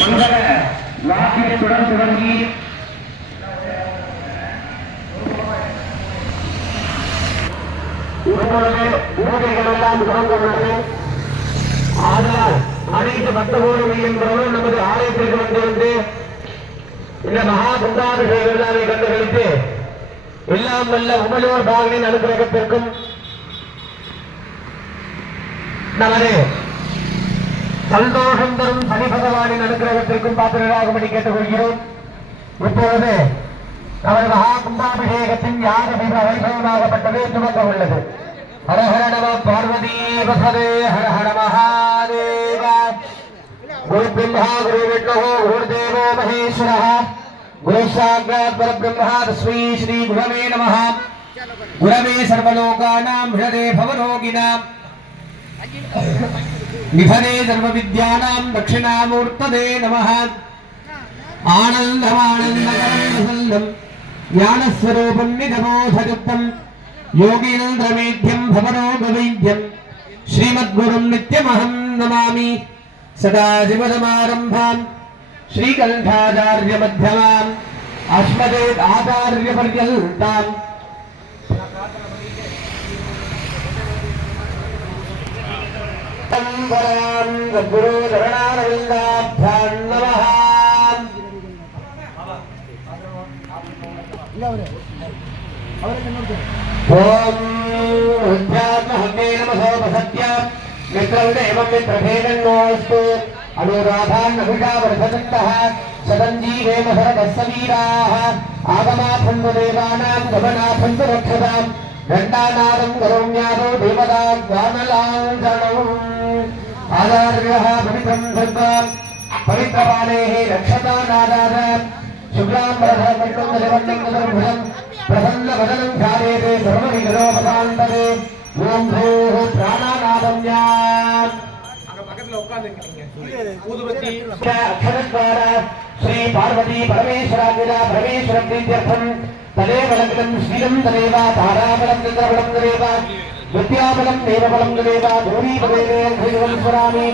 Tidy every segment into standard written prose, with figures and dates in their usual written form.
மங்கள வாக்கியத்துடன் தொடங்கி இப்பொழுது பூஜைகள் எல்லாம் தொடங்குள்ளது. ஆனால் அனைத்து பக்தகோடி என்பவரும் நமது ஆலயத்திற்கு வந்து இந்த மகா குண்டாபிஷேக விழாவை கண்டுகளித்து எல்லாம் வல்ல உமையோர் பாகனின் அனுகிரகத்திற்கும் நமது சந்தோஷம் தரும் சனி பகவானின் அனுகிரகத்திற்கும் பாத்திரராகும்படி கேட்டுக்கொள்கிறோம். இப்பொழுது நமது மகா கும்பாபிஷேகத்தின் யாக வைபவமாகப்பட்டது துவங்க உள்ளது. ஹரஹர நம பார்வதி வசதே ஹரஹர மகாதேவ. குரு பிரம்மா குரு விஷ்ணு குருதேவோ மகேஸ்வர குரு சாக்ஷாத் பரபிரம்ம தஸ்மை ஸ்ரீ குரவே நமः. குரவே சர்வலோகானாம் ஹிருதே பவரோகிணாம் நிதனே சர்வ வித்யானாம் தட்சிணாமூர்த்ததே நமः. ஆனந்தமானந்தகரம் ஞானஸ்வரூபம் நிதமோதயுக்தம் யோகீந்திரமேத்யம் பவரோகவைத்யம் ஸ்ரீமத்குரும் நித்யமஹம் நமாமி. சதாசிவசமாரம்பாம் ஸ்ரீகண்டாச்சார்ய மத்யமாம் அஸ்மதே ஆச்சார்ய பர்யந்தாம். குரு சரணாரவிந்தாभ्यां நமः. ஓம் உத்யாத்மஹே நமः சத்ய மித்ரம் தேவம் மித்ரபேதன்னோஸ்து அனுராதான் அபிஷாவர்தந்தः சதஞ்சீவேம சரதஸ்ஸவீராः ஆகமாத்ம தேவானாம் கமனாத்ம ரக்ஷதாம் கண்டாநாதம் கரோம்யாதோ தேவதாம் வானலாஞ்சனம். ஆதார்யः பவித்ரம் சர்வம் பவித்ரபாணேः ரக்ஷதாநாதாத சுக்லாம்பரதம் பிரசன்னவதனம் ध्यायेते सर्वविघ्नोपशान्तये. ஓம் பூः பிராணநாதம் யாம். அங்க பக்கத்துல உட்கார்ந்துங்க. ஊதுபத்தி அக்ஷரத்வார ஸ்ரீ பார்வதி பரமேஸ்வராஜிரா பரமேஸ்வரம் தீர்த்தம் ததேவ லக்னம் ஸ்ரீலம் ததேவ தாராபலம் சந்திரபலம் ததேவ வித்யாபலம் தேவபலம் ததேவ கௌரீபதேவே ஸ்ரீவம் ஸ்வராமி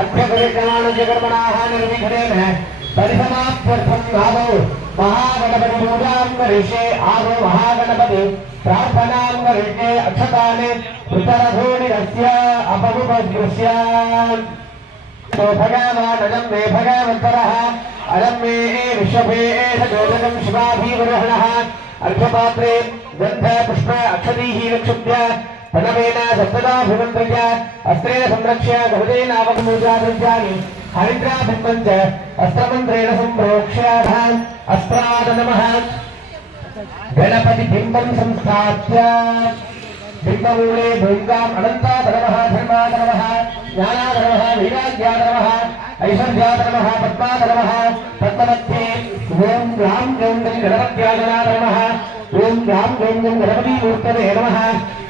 அத்யகரிஷான ஜகர்மணாஹ நிர்விഘ്നேன परिसमाप्त्यर्थं आदौ महागणपति पूजां करिष्ये. आदौ महागणपति प्रार्थनां करिष्ये. अक्षतानि उत्तरधूनिरस्य अपमुपस्कृत्य भगवानजं मे भगवन्तरः अलं मे विश्वभेष जोजनं शिवाभिवरहणः. अर्घ्यपात्रे गन्ध पुष्प अक्षतीः निक्षुभ्य प्रणवेन सप्तदाभिमन्त्र्य अस्त्रेण संरक्ष्य बहुदेनावकमूजाद्रव्याणि हरिद्राबिम्बं च अस्त्रमन्त्रेण सम्प्रोक्ष्य अस्त्राद नमः. गणपतिबिम्बं संस्थाप्य बिम्बमूले भृङ्गाम् अनन्ताद नमः धर्माद नमः ज्ञानाद नमः वैराग्याद नमः ऐश्वर्याद नमः पद्माद नमः. पद्ममध्ये ॐ ग्रां गौं गणपत्याजनाद नमः. ॐ ग्रां गौं गणपतिमूर्तये नमः.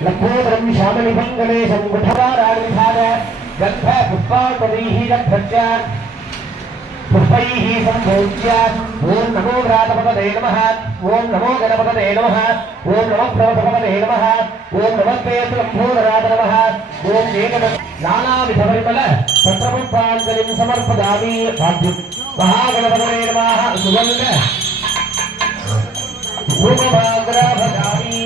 लम्बोदरं श्यामलिभं गणेशं कुठवाराणिधार गन्ध पुष्पाकदैः गन्धस्य पुष्पैः सम्भोज्य ॐ नमो व्रातपतये नमः. ॐ नमो गणपतये नमः. ॐ नमः प्रवतपतये नमः. ॐ नमस्ते लम्बोदराद नमः. ॐ एकद नानाविधपरिमल पत्रपुष्पाञ्जलिं समर्पयामि. भाग्यं महागणपतये नमः. सुगन्ध धूपभाग्राभयामि.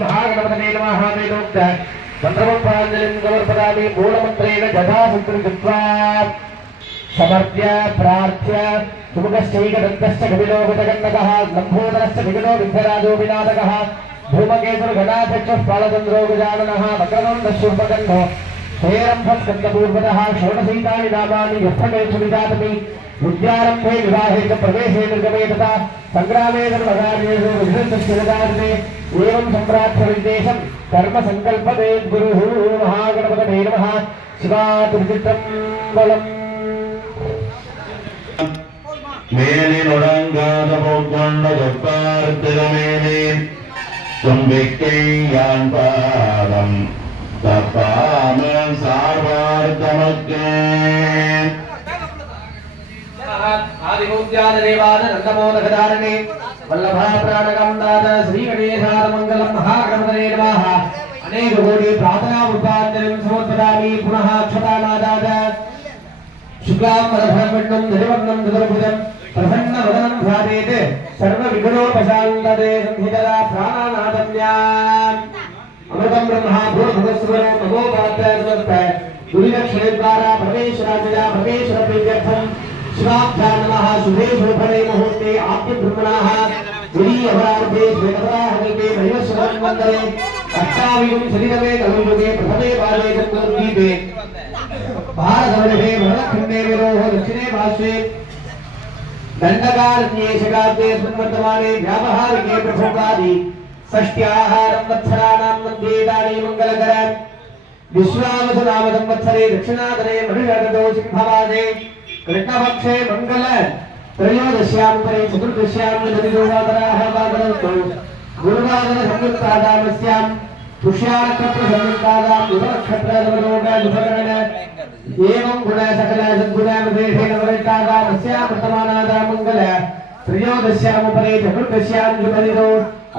महागणपतये नमः. वेदोक्त मन्त्रपुष्पाञ्जलिं समर्पयामि. मूलमन्त्रेण जटासुकृत्वा समर्प्य प्रार्थ्य सुमुखश्चैकदन्तश्च कपिलोगजगन्नकः लम्बोदरश्च विघ्नो विघ्नराजो विनादकः धूमकेतुर्गणाध्यक्षः बालचन्द्रो गजाननः वक्रतुण्डः शूर्पकर्णो हेरम्भस्कन्दपूर्वतः षोडशैतानि नामानि यस्थमेषु विजातमि विद्यारम्भे विवाहे च प्रवेशे निर्गमे तथा सङ्ग्रामे धर्मकार्येषु विघ्नस्य एवं सम्प्रार्थ्यविद्देशं कर्म सङ्कल्पवेद् गुरुः महागणपतये नमः शिवातिर्चित्रम्बलम् மேலினுடங்காத போக்கொண்ட சொற்பார்த்திரமேனே தும்பிக்கை யான் பாதம் தப்பாமல் சார்பார் தமக்கே आदिभूत्यादिदेवाद नन्दमोदकधारणे वल्लभा प्राणकामदाद श्रीगणेशाद मङ्गलं महागणपतये नमः अनेक कोटि प्रार्थना उपाद्यं समर्पयामि पुनः अक्षतानादाद शुक्लाम्बरधरं निर्वन्नं ददर्भुजं प्रसन्नवदनं ध्यायेत् सर्वविघ्नोपशान्तये संहितदा प्राणानादन्याम् अमृतं ब्रह्मा भूर्भुवस्वरो नमोपाद्य समर्पय गुरुदक्षिणेद्वारा परमेश्वराजया परमेश्वरप्रीत्यर्थं शिवाभ्यां नमः शुभे शोभने मुहूर्ते आप्तब्रह्मणाः गुरीयवरार्धे श्वेतवराहकल्पे महिमस्वरं वन्दने अष्टाविंशतितमे शरीरमे कलियुगे प्रथमे पादे चन्द्रदीपे भारतवर्षे वरदखण्डे विरोह दक्षिणे पार्श्वे दण्डकारण्ये शकाब्दे स्मृतवर्तमाने व्यावहारिके प्रभोगादि षष्ट्याहारं वत्सराणां मध्ये इदानीं मङ्गलकरं विश्वावसु नाम संवत्सरे दक्षिणादने मनुष्यगतो सिंहवासे कृष्णपक्षे मंगल त्रयोदश्यां परे चतुर्दश्यां नदिदोवादराः वादरन्तु गुरुवादन संयुक्तादामस्यां पुष्यानक्षत्र संयुक्तादां युगनक्षत्र नवरोगयुगगणन एवं गुण सकल सद्गुणामदेशेन वरिष्ठादामस्यां वर्तमानादा मंगल त्रयोदश्यां परे चतुर्दश्यां युगनिदो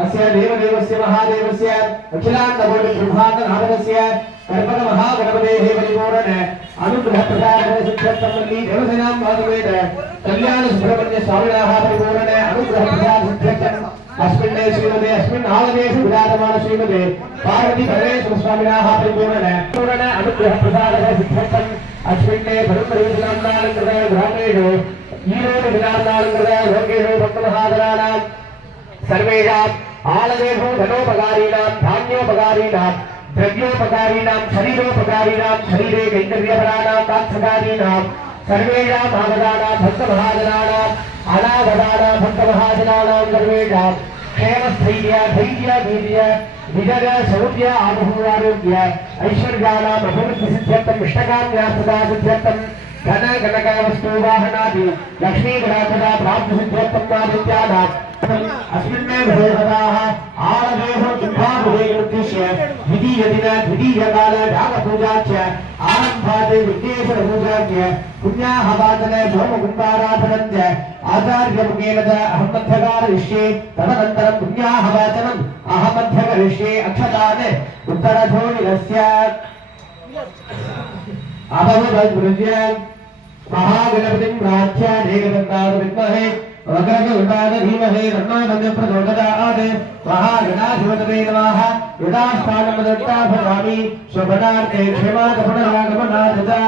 अस्य देवदेवस्य महादेवस्य अखिलाण्डकोटि ब्रह्माण्डनाथस्य कर्पक महागणपतेः परिपूर्ण अनुग्रह प्रसादः सिद्ध्यर्थमल्ली देवसेनां पादवेद कल्याण सुब्रह्मण्य स्वामिनः परिपूर्ण अनुग्रह प्रसाद सिद्ध्यर्थम् अस्मिन्ने श्रीमते अस्मिन् आलयेषु विराजमान श्रीमते पार्वती परमेश्वर स्वामिनः परिपूर्ण अनुग्रह प्रसादः सिद्ध्यर्थम् अस्मिन्ने परमपरिवेशनाम्नालङ्कृतः ग्रामेषु ईरोडु विराजनालङ्कृतः लोकेषु भक्तमहाजनानां सर्वेषाम् आलयेषु धनोपकारीणां धान्योपकारीणां द्रव्योपकारीणां शरीरोपकारीणां शरीरे कैङ्कर्यपराणां तात्सकारीणां सर्वेषाम् आगतानां भक्तमहाजनानाम् अनागतानां भक्तमहाजनानां सर्वेषां क्षेमस्थैर्य धैर्य वीर्य विजय शौर्य आयुरारोग्य ऐश्वर्याणाम् अभिवृद्धिसिद्ध्यर्थम् इष्टकाम्यार्थसिद्ध्यर्थम् धन कनक वस्तु वाहनादि लक्ष्मी गणापदा प्राप्तिसिद्ध्यर्थम् आदित्यानाम् अस्मिन्ने विशेषताः आलयेषु सिंहाभिषेकमुद्दिश्य द्वितीयकाल यागपूजा च आरम्भात् विघ्नेश्वरपूजा च पुण्याहवाचन सोमकुम्भाराधनं च आचार्यमुखेन च अहं मध्यकारिष्ये तदनन्तरं पुण्याहवाचनम् अहं मध्यकरिष्ये अक्षतान् उत्तरधोनिरस्य अभवद्गुरुज्य महागणपतिं प्रार्थ्य एकदन्तात् विद्महे वक्रतुण्डाय धीमहि तन्नो प्रचोदयात् महागणाधिपतये नमः यदा स्थानमदत्ता भवामि शुभदार्थे क्षेमात् पुनरागमनात् च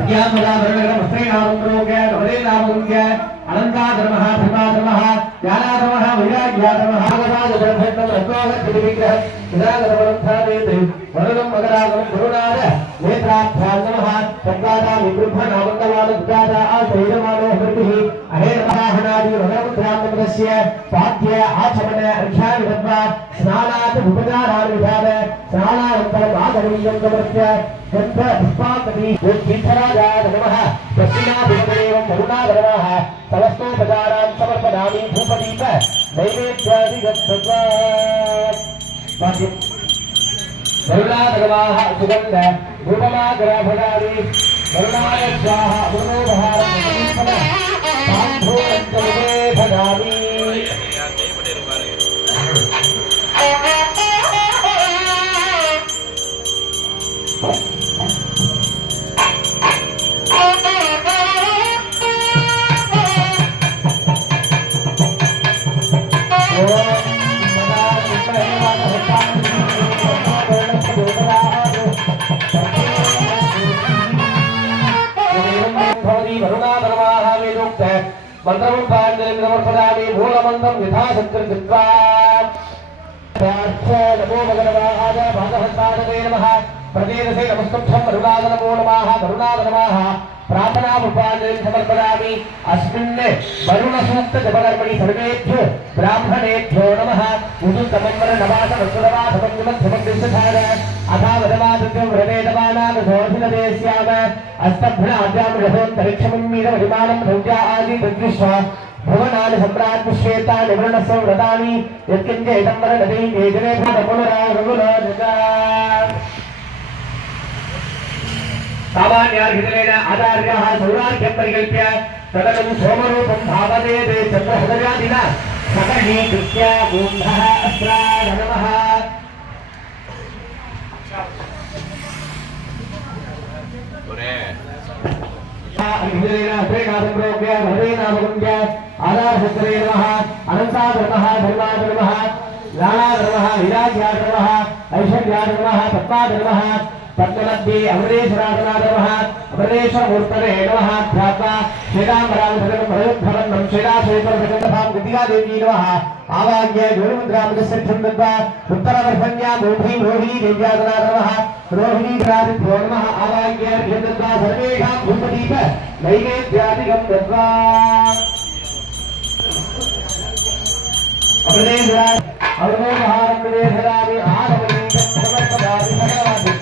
अज्ञानमदाभरणवस्त्रैनामन्त्रोग्य कवलेनामगुङ्ग्य अनन्ताधर्मः धर्माधर्मः ज्ञानाधर्मः वैराग्याधर्मः आगतादुपरभेदं यदागतपरन्थादेते वरदं मकरागं गुरुनाथ नेत्राभ्यां नमः तद्वादामि ब्रह्मनामन्दमानोद्गाता आशैरमानो हृतिः अहेरमहाहनादि वरमुद्रां नमदस्य पाद्य आचमन अर्घ्यानि दत्त्वा स्नानात् उपचारान् विधाय स्नानानन्तरम् आगमनीयं समर्प्य गन्ध पुष्पाकटी तीर्थराजाय नमः दक्षिणाभिमुखदेवं वरुणाधर्मः समस्तोपचारान् समर्पयामि भूपदीप नैवेद्यादिगत्वा वरुणाधर्माः सुगन्ध धूपमाग्राभगानि वरुणाय स्वाहा वरुणोपहारं साम्भूरञ्चमे भगामि मंत्रं पाठयन् समर्पयामि मूलमन्त्रं यथाशक्तिं कृत्वा प्रार्थना नमो भगवते नमः प्रदेशे नमस्तुभ्यं करुणादनमो नमः करुणादनमः प्रार्थनापुष्पाञ्जलिं समर्पयामि अस्मिन् वरुणसूक्तजपकर्मणि सर्वेभ्यो ब्राह्मणेभ्यो नमः उदुतमम्बरनवासवत्सरवासमञ्जुमध्यमग्निष्ठान अथा वदवादित्यं हृदयदवानागसोऽभिनदेस्याम अस्तभ्राभ्यां रथोन्तरिक्षमन्मीरमहिमानं भौजा आदि तद्विश्वा भुवनानि सम्राट् विश्वेता निवृणस्य व्रतानि यत्किञ्चेदं वरनदी वेदने पुनरागुणोदका सामान्यार्हितलेन आचार्याः सौरार्घ्यं परिकल्प्य तदनं सोमरूपं भावयेते चन्द्रहृदयादिना सकलीकृत्य मूढः अस्त्राय नमः अर्हितलेन अत्रेणासम्प्रोक्य हृदयनामकुञ्ज आधारशस्त्रे नमः अनन्ताधर्मः धर्माधर्मः लालाधर्मः विराज्याधर्मः ऐश्वर्याधर्मः पद्माधर्मः पद्ममध्ये अमरेश्वराधनाधर्मः अमरेश्वरमूर्तये नमः ध्यात्वा श्रीरामरामधर्मं श्रीराश्वेश्वरसकन्दभां कृतिकादेवी नमः आवाह्य गुरुमुद्रामृतसिद्धं दत्त्वा उत्तरवर्धन्या मोहिनी रोहिणी देव्याधनाधर्मः रोहिणीरादिभ्यो नमः आवाह्य दत्त्वा सर्वेषां धूपदीप नैवेद्यादिकं दत्त्वा अमरेश्वराय अवरोधारं निवेदयामि आगमनीतं समर्पयामि सकलवादि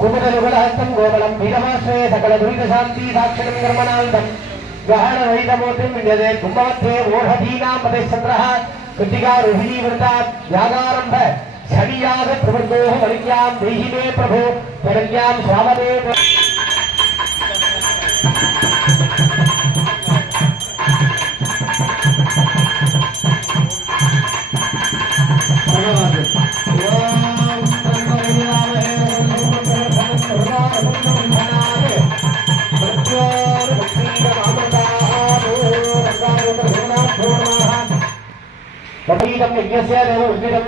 कुमुदयुगलहस्तं गोबलं वीरमाश्रये सकलदुरितशान्ति साक्षिणं कर्मणान्तं गहनरहितमूर्तिं विद्यते कुम्भमध्ये मूढधीनां पतिश्चन्द्रः कृत्तिकारोहिणीवृता यागारम्भ शनियाग प्रवृत्तोः मणिज्ञां देहि मे प्रभो शरण्यां श्रावणे प्रतीतं यज्ञस्य देवोद्भिदं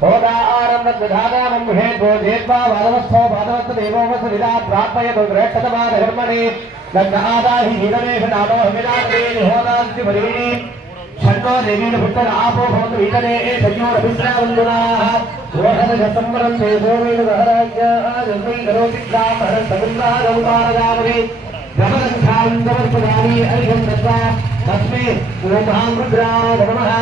होदारं तद्धादानं गृहेद्वो जेत्वा वादवस्थो वादवत्तदेवोऽवस विदा प्रापयतो गृहक्षतमादधर्मणे लग्नादाहि हीनमेष नामो हविनादे निहोदान्ति वरीणि षण्णो देवीन पुत्र आपो भवतु वीतने संयोरभिश्रावन्दुनाः रोषदशसंवरं देशोमेन सहराज्ञाजन्मै करोति ग्रामहरं सगुन्दागौतारगामवे गमनक्षान्दवर्पदानि अर्घ्यं दत्त्वा तस्मै ओमां रुद्राय नमः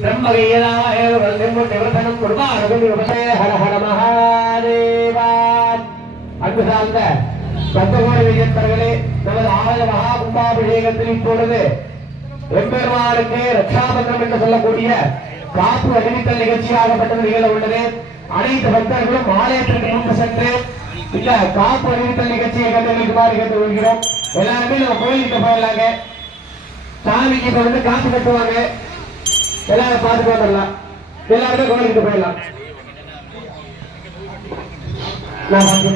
ब्रह्मगीयनाय वन्दिमुनिवृतनं कुर्वाणगुरुवसे हर हर महादेवा அன்புசார்ந்த பக்தகோடி விஜயத்தர்களே நமது ஆலய மகா கும்பாபிஷேகத்தில் இப்பொழுது எம்பெருமானுக்கு ரட்சாபந்தம் என்று சொல்லக்கூடிய காப்பு அறிவித்தல் நிகழ்ச்சியாகப்பட்டது நிகழ உள்ளது அனைத்து பக்தர்களும் ஆலயத்திற்கு முன்பு சென்று இந்த காப்பு அறிவித்தல் நிகழ்ச்சியை கண்டுபிடிக்குமாறு கேட்டு கொள்கிறோம் எல்லாருமே நம்ம கோயிலுக்கு போயிடலாங்க சாமிக்கு இப்ப வந்து காப்பு கட்டுவாங்க எல்லாரும் பார்த்துட்டு வந்துடலாம் எல்லாருமே கோயிலுக்கு போயிடலாம் நான் பார்த்து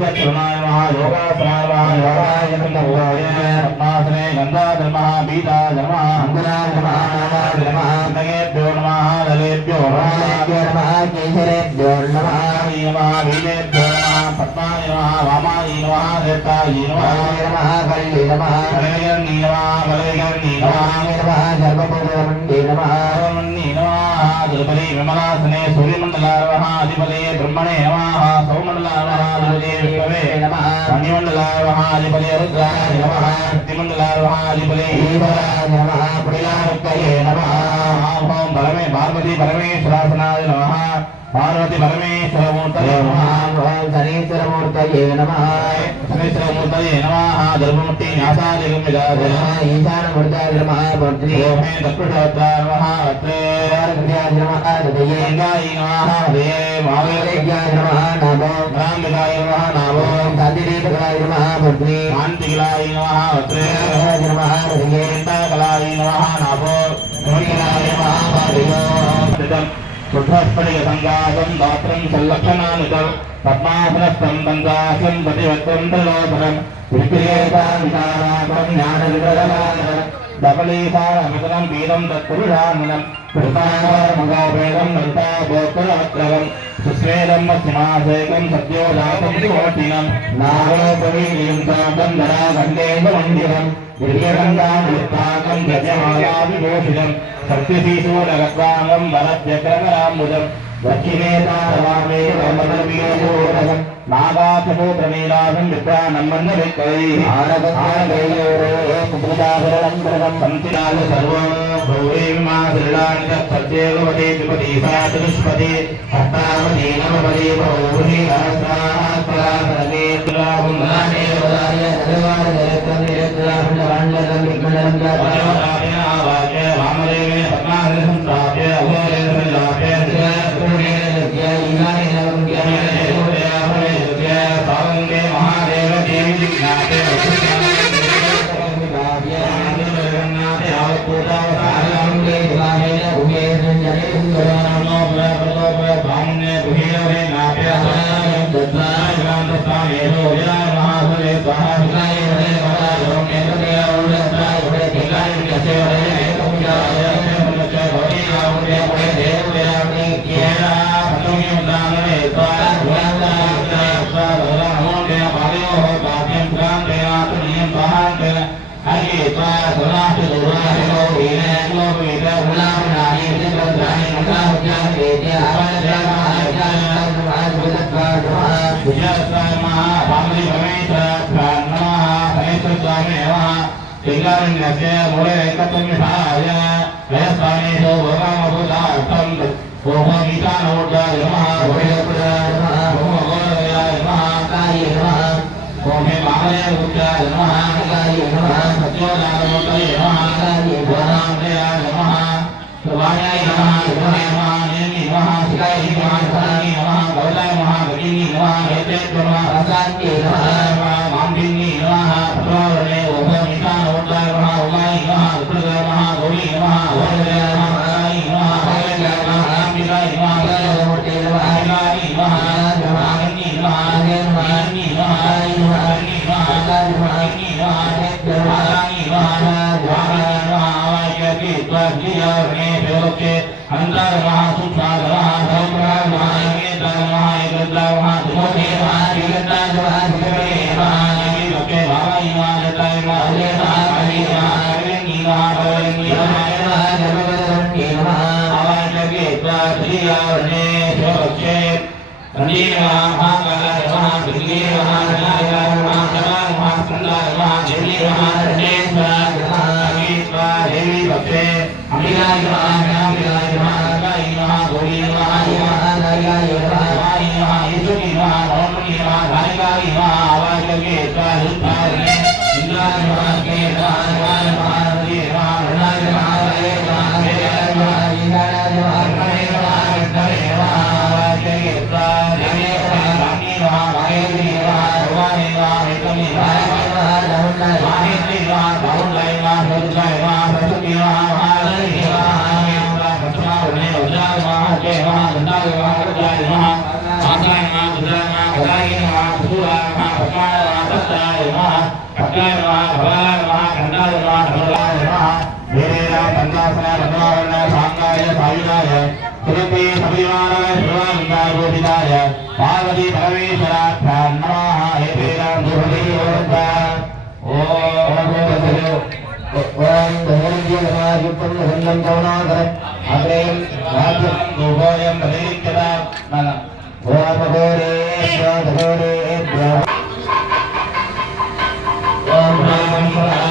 योगचरणाय नमः योगासनाय नमः योगाय नमः पद्मासने गन्धाय नमः बीजाय नमः अङ्गनाय नमः नामाय नमः नगेभ्यो नमः दलेभ्यो नमः केशरेभ्यो नमः वीरेभ्यो नमः पद्माय नमः वामाय नमः देवताय नमः कल्ये नमः कलयन्नी नमः कलयन्नी नमः सर्वपूर्वमण्डे नमः अधिपति विमलासने सूर्यमंडलाय अधिपति ब्रह्मणे नमः सौमंडलाय अधिपति विष्णवे नमः मणिमंडलाय अधिपति रुद्राय नमः शक्तिमंडलाय अधिपति ईश्वराय नमः प्रियामुक्तये नमः ओम परमे पार्वती परमेश्वरासनाय नमः पार्वती परमेश्वरमूर्तये नमः ओम शनीश्वरमूर्तये नमः शनीश्वरमूर्तये नमः धर्ममूर्ति न्यासादिगं विदाय ईशानमूर्तये नमः भद्रे ओम दक्षिणोत्तराय नमः अत्रे अर्घ्याय नमः ददयेंगाय नमः हरे महावीरेभ्याय नमः नमो रामदेवाय नमः नमो शान्तिदेवताय नमः भद्रे शान्तिकलाय नमः अत्रे नमः हरियेंताकलाय नमः नमो मुनिकलाय नमः हरियो शुद्धस्फटिक संगासं दात्रं संलक्षणानुतं पद्मासनस्थं तन्दासं प्रतिवक्त्रं त्रिलोचनं विक्रियेतानिकाराकं ज्ञानविदधमाननं दपलीसारमिदनं पीतं तत्पुरुषाननं कृतामगोपेदं नृताभोक्तरवक्त्रवं सुस्वेदं मध्यमासेकं सद्योजातं सुमोटिनं नागोपवीर्यं चापं धराखण्डेन्दुमण्डितं गिर्यगङ्गामृत्ताकं गजमालाविभूषितं सत्यशीशूलगद्वामं वरद्यक्रमराम्बुजं दक्षिणेतारवामे वमनवीयोरगं नागाचमूत्रनीलाभं विद्वानं मन्दविक्कैः आरगैयोरेकपुटाभरणं सन्तिनाल सर्वं भौरीमाश्रीलाञ्च सत्येकपदे द्विपदी सा चतुष्पदी अष्टावदी नवपदी बहुपदी सहस्रास्परासने तुलाहुन्दाने वदाय सर्वाणजयत्रं निरत्राभं वाण्डलं विघ्नलं जातम् आवाच्य वामदेवे पद्मासने संस्थाप्य अघोरेण संलाप्य महादेव देवी जिज्ञाते पार्वती परमेश्वराभ्यां नमः हे वेदां ओम धैर्ययुक्तं हृदं करुणाकर अग्रेयं राज्यं गोभोयं बलिरिक्तदा मन भोरे ओम नमः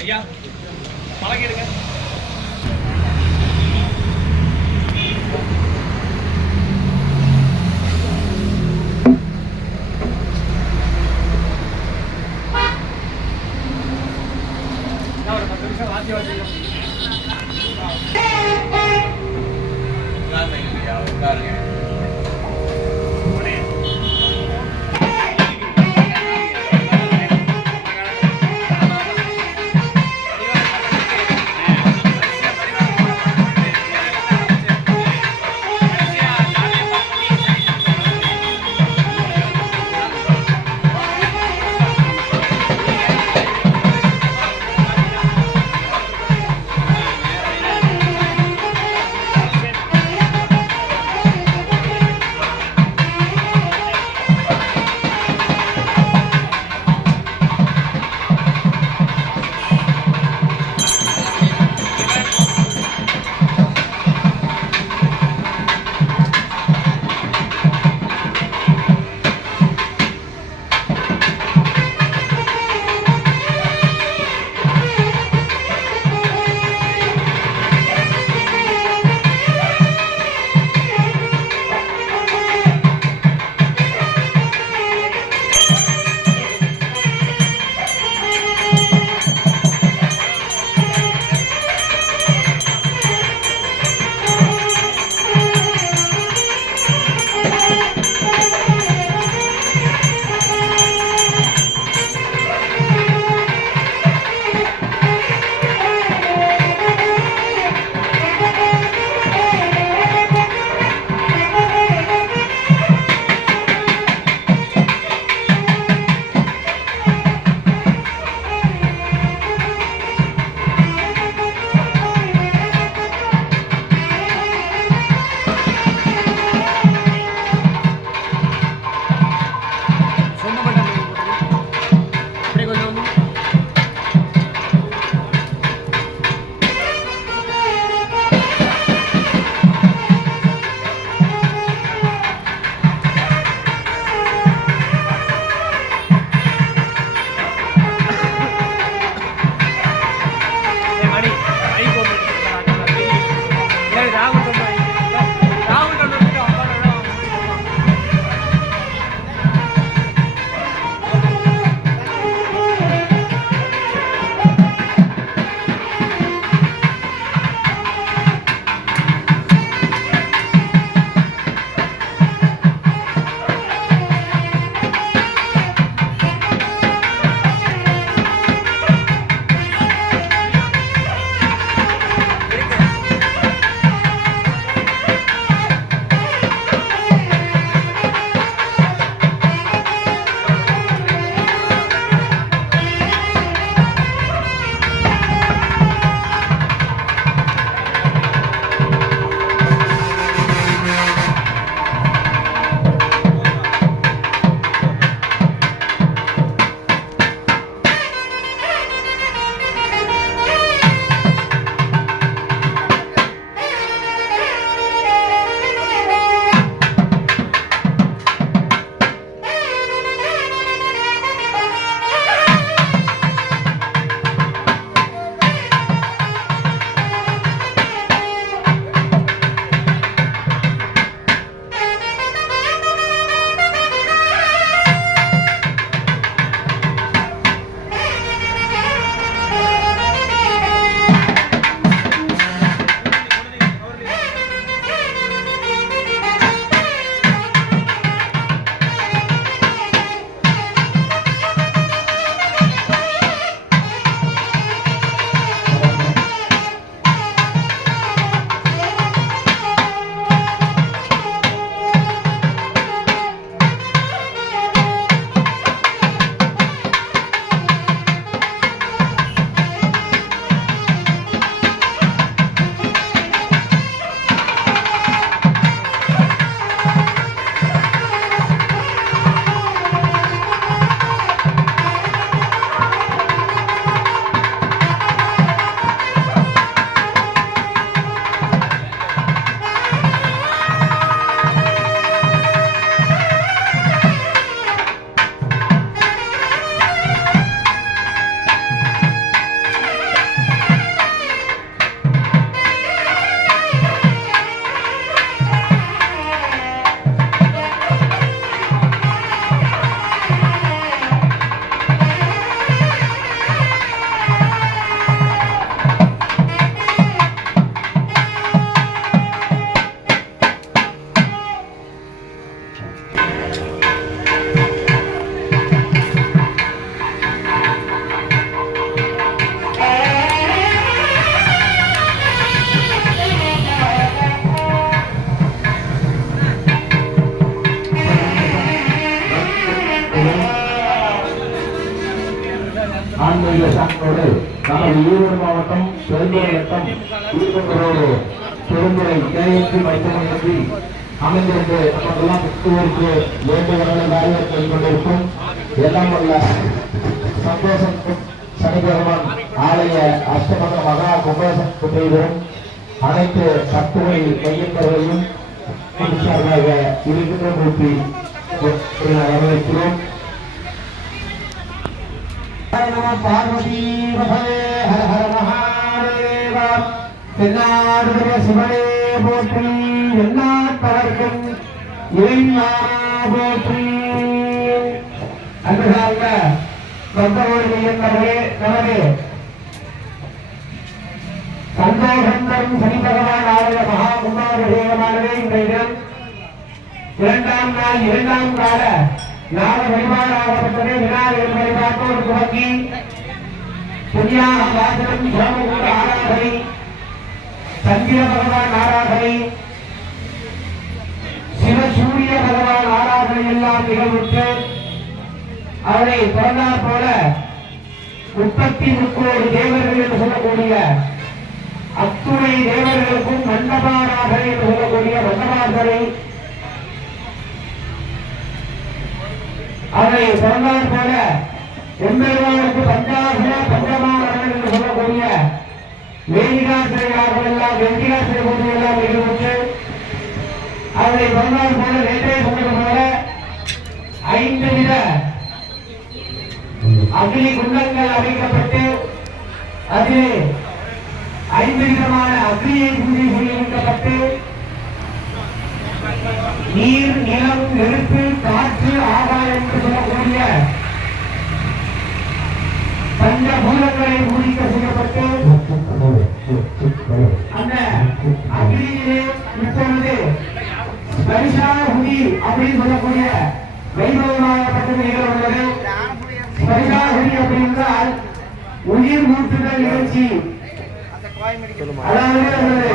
ஐயா பழகிடுங்க. ஒரு 10 நிமிஷம் வாத்தி வச்சுக்கோங்க. உட்காருங்க. இப்பொழுது நமது ஈரோடு மாவட்டம் பெருந்துறை வட்டம் ஈரோடு பெருந்துறை கேஎஸ்பி மருத்துவமனையில் அமைந்திருந்து நமக்கெல்லாம் கிறிஸ்துவருக்கு வேண்டுதல்களை நிறைவேற்றிக் கொண்டிருக்கும் எல்லாம் உள்ள சந்தோஷம் சனி பகவான் ஆலய அஷ்டமக மகா கும்பேசன் செய்தரும் அனைத்து தத்துவை மையங்களையும் சார்பாக இருக்கின்ற மூர்த்தி வரவேற்கிறோம். பார்வதி ஹர ஹர மகாதேவ தென்னாடுடைய சிவனே போற்றி எந்நாட்டவர்க்கும் இறைவா போற்றி. அன்பார்ந்த சொந்தவர்கள் என்பவரே நமது சந்தோஷந்தரும் சனி பகவான் ஆலய மகா கும்பாபிஷேகமானது இன்றைய தினம் இரண்டாம் நாள் இரண்டாம் கால நாள வழிபாடாகப்பட்டது. விநாயகர் வழிபாட்டோடு துவங்கி புண்ணியாக வாசனம் சோமகுண்ட ஆராதனை சந்திர பகவான் ஆராதனை சிவசூரிய பகவான் ஆராதனை எல்லாம் நிகழ்வுற்று அவரை பிறந்தார் போல 33 கோடி தேவர்கள் என்று சொல்லக்கூடிய அத்துணை தேவர்களுக்கும் மண்டபாராதனை என்று சொல்லக்கூடிய மண்டபார்த்தனை அவரை பிறந்தார் போல எம்பெருமானுக்கு பஞ்சாசன பஞ்சமாரணன் என்று சொல்லக்கூடிய வேதிகாசிரியர்கள் எல்லாம் வெண்டிகாசிரிய பூஜை எல்லாம் நிகழ்வுற்று அவரை பிறந்தார் போல நேற்றே சொன்னது போல 5 வித அக்னி குண்டங்கள் அமைக்கப்பட்டு அதிலே 5 விதமான அக்னியை பூஜை செய்யப்பட்டு நீர் நிலம் நெருப்பு காற்று ஆகாயம் என்று சொல்லக்கூடிய பஞ்சபூதங்களை பூஜிக்க செய்யப்பட்டு அந்த அக்னியிலே இப்பொழுது ஸ்பரிசாகுதி அப்படின்னு சொல்லக்கூடிய வைபவமாகப்பட்டது நிகழ்வுள்ளது. ஸ்பரிசாகுதி அப்படி என்றால் உயிர் மூட்டுதல் நிகழ்ச்சி. அதாவது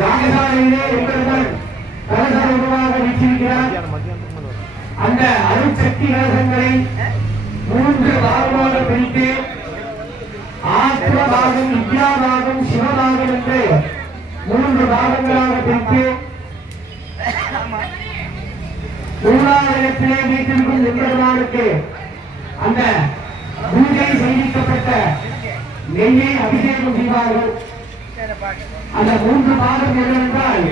யாகசாலையிலே எங்களுடன் கலசரூபமாக வீற்றிருக்கிறார். அந்த அருட்சக்தி கலசங்களை 3 பாகமாக பிரித்து ஆத்மபாகம் வித்யாபாகம் சிவபாகம் என்று 3 பாகங்களாக பிரித்து மூலாலயத்திலே வீட்டிற்கும் எம்பெருமானுக்கு அந்த பூஜை செய்விக்கப்பட்ட நெய்யை அபிஷேகம் செய்வார்கள். அந்த 3 பாகம் என்னவென்றால்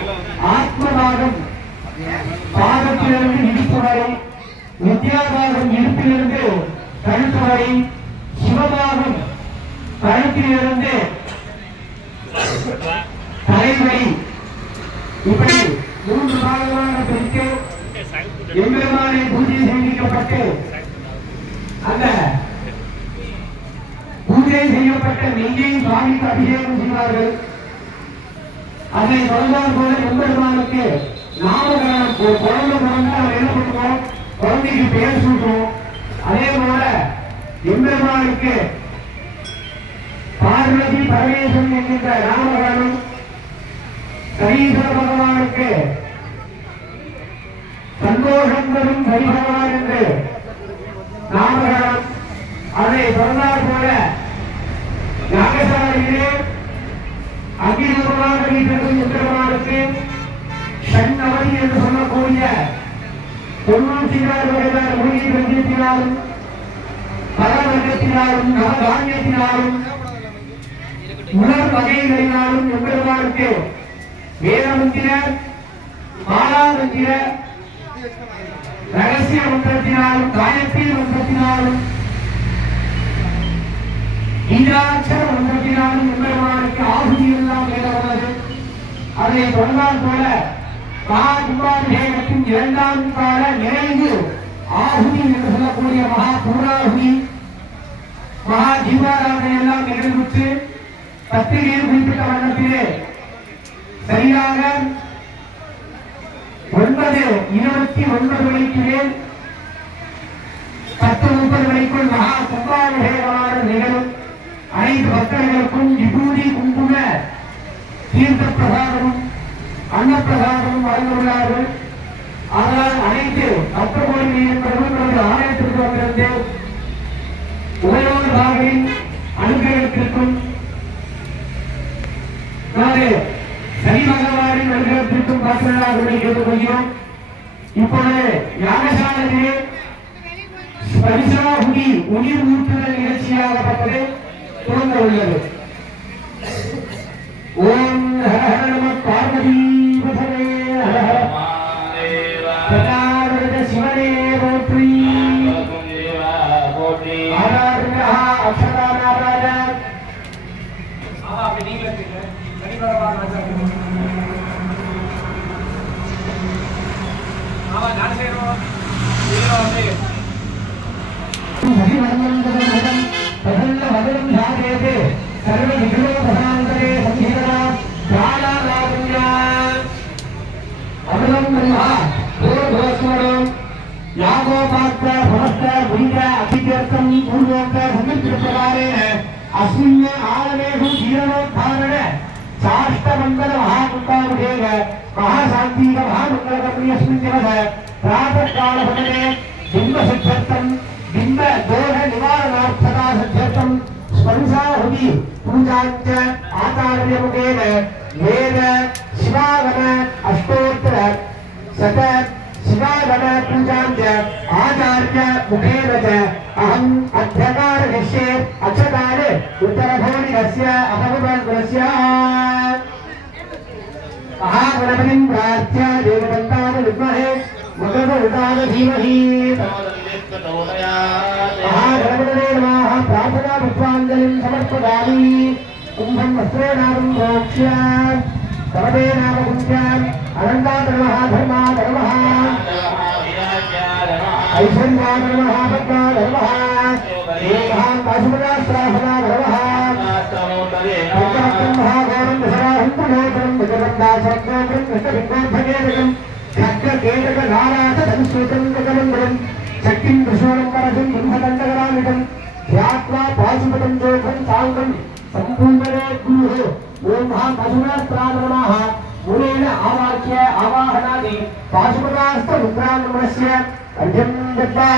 ஆத்மபாகம் பாதத்திலிருந்து இடுப்பு வரை, வித்யாபாகம் இடுப்பிலிருந்து கழுத்து வரை, சிவபாகம் கழுத்திலிருந்து தலைவரை, இப்படி 3 பாகங்களாக பிரித்து எம்பெருமானை பூஜை செய்விக்கப்பட்டு அந்த பூஜை செய்யப்பட்ட நெய்யை சுவாமிக்கு அபிஷேகம் செய்வார்கள். அதை சொல்வார் போல எம்பெருமானுக்கு நாமகரணம் குழந்தை பிறந்தா அவர் என்ன பண்ணுவோம், குழந்தைக்கு பெயர் சூட்டுவோம். அதே போல எம்பெருமானுக்கு பார்வதி பரமேஸ்வரன் என்கின்ற நாமகரணம், சனீஸ்வர பகவானுக்கு சந்தோஷம் தரும் ஹரிபகவான் என்று நாமகரணம். அதை சொன்னார் போல யாகசாலையிலே அகிலமாக வீட்டிற்கும் எம்பெருமானுக்கு சன்னவதி என்று சொல்லக்கூடிய 94 வகையான மூலிகை வர்க்கத்தினாலும் பல வர்க்கத்தினாலும் நவதானியத்தினாலும் உணர் வகைகளினாலும் எம்பெருமானுக்கு வேதமந்திர மாலாமந்திர ரகசிய மந்திரத்தினாலும் காயத்ரி மந்திரத்தினாலும் இந்திராட்சர மந்திரத்தினாலும் எம்பெருமானுக்கு ஆகுதி எல்லாம் ஏற்படுகிறது. அதை சொன்னால் போல மகா கும்பாபிஷேகத்தின் 2ஆம் கால நிறைவு ஆகுதி என்று சொல்லக்கூடிய மகா பூர்ணாகுதி மகா ஜீவாராதனை எல்லாம் நிகழ்வுற்று பத்திரிகையில் குறிப்பிட்ட வண்ணத்திலே சரியாக 9:29 மணிக்கு மேல் 10:30 மணிக்குள் மகா கும்பாபிஷேகமான நிகழும். அனைத்து பக்தர்களுக்கும் விபூதி குங்கும தீர்த்த பிரசாதமும் அன்னப்பிரசாதமும் வழங்குள்ளார்கள். ஆனால் அனைத்து 10 கோடி என்பவர்கள் ஆலயத்திற்கு வந்திருந்து உபயோக பாகையில் நமது சனி பகவானின் அனுகிரகத்திற்கும் பாத்திரங்களாக கேட்டுக்கொள்கிறோம். இப்பொழுது யாகசாலையிலே பரிசாகுடி உயிர் ஊட்டுதல் நிகழ்ச்சியாகப்பட்டது துவங்க உள்ளது. ஓம் ஹர ஹர நம பார்வதி பதவே ஹர ஹர பிரதாரத சிவனே போற்றி ஆராதனா அக்ஷரா நாராயண அப்படி நீங்களே இருக்கீங்க நான் செய்யறோம் सर्व विघ्नो भवान्तरे संहिता ज्ञानालावण्या अमृतं ब्रह्म भूर्भुवस्वरं यागोपात्र भवस्य गुरिका अतित्यर्थं पूर्वोक्त समितिप्रकारेण अस्मिन् आलमेषु जीर्णोद्धारण शास्त्रमण्डल महाकुण्डाभिषेक महाशान्तिक महामङ्गलकर्मण्यस्मिन् दिवसे प्रातःकालभवने बिम्बसिद्ध्यर्थं बिम्ब दोष निवारणार्थता सिद्ध्यर्थं स्पर्शाहुति पूजाञ्च आचार्यमुखेन वेद शिवागम अष्टोत्तर शत शिवागम पूजाञ्च आचार्य मुखेन च अहम् अध्यकारयिष्ये अक्षकाले उत्तरभौनिकस्य अपगुणस्य महागणपतिं प्रार्थ्य देवदत्ताय विद्महे मकरदत्ताय धीमहि महागणपतये नमः प्रार्थना पुष्पाञ्जलिं समर्पयामि कुम्भं वस्त्रेणां प्रोक्ष्य सर्वेणावकुञ्चाम् अनन्ताय नमः धर्माय नमः ऐश्वर्याय नमः पद्माय नमः देवां पाशुपदास्त्रासनाय नमः पञ्चवक्त्रं महाघोरं दशराहं प्रमोदनं भगवन्दासरत्नोत्रं कृष्णविघ्नोद्भगेदकं खड्गकेटकनारासंस्कृतं गगमङ्गलं शक्तिं त्रिशूलं परशुं ब्रह्मदण्डकरामितं ध्यात्वा पाशुपतं जोगं साङ्गं सम्पूर्णरे गुरुः ओं पाशुपदास्त्राय नमः मूलेन आवाच्य आवाहनादि पाशुपदास्त्रमुद्रान्नमस्य अर्घ्यं दत्त्वा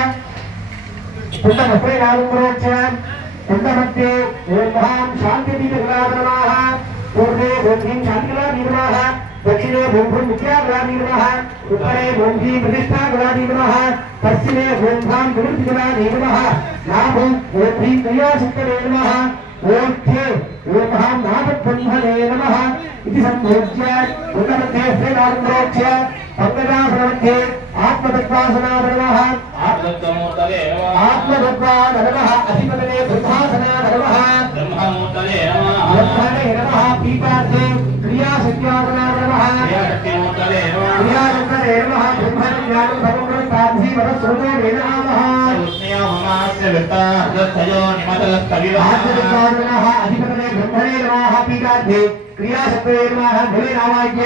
कुण्डमस्त्रेणानुप्रोक्ष्य कुण्डमध्ये ओं शान्तिदीपगणाय नमः पूर्वे ओं ह्रीं शान्तिगणाय नमः दक्षिणे ओं भूं विद्यागणाय नमः उत्तरे ओं ह्रीं प्रतिष्ठागणाय नमः पश्चिमे ओं भां विमुक्तिगणाय नमः नाभौ ओं ह्रीं क्रियाशक्तये नमः ओष्ठे ओं भां नागब्रह्मणे नमः इति सम्पूज्य कुण्डमध्ये स्त्रेणानुप्रोक्ष्य पंकजासनमध्ये आत्मतत्त्वासनाय नमः आत्मतत्त्वमूर्तये नमः अधिपतये ब्रह्मासनाय नमः ब्रह्ममूर्तये नमः ब्रह्मणे नमः पीठार्थे क्रियाशक्त्यासनाय नमः क्रियाशक्तिमूर्तये नमः क्रियाशक्तये नमः ब्रह्मणि ज्ञानं भगवन् तान्धि वरस्रोतो नमः स्नेहमास्य वित्तार्थयो निमतस्तविवः आत्मतत्त्वासनः अधिपतये ब्रह्मणे नमः पीठार्थे क्रियाशक्तये नमः भवेनावाज्ञ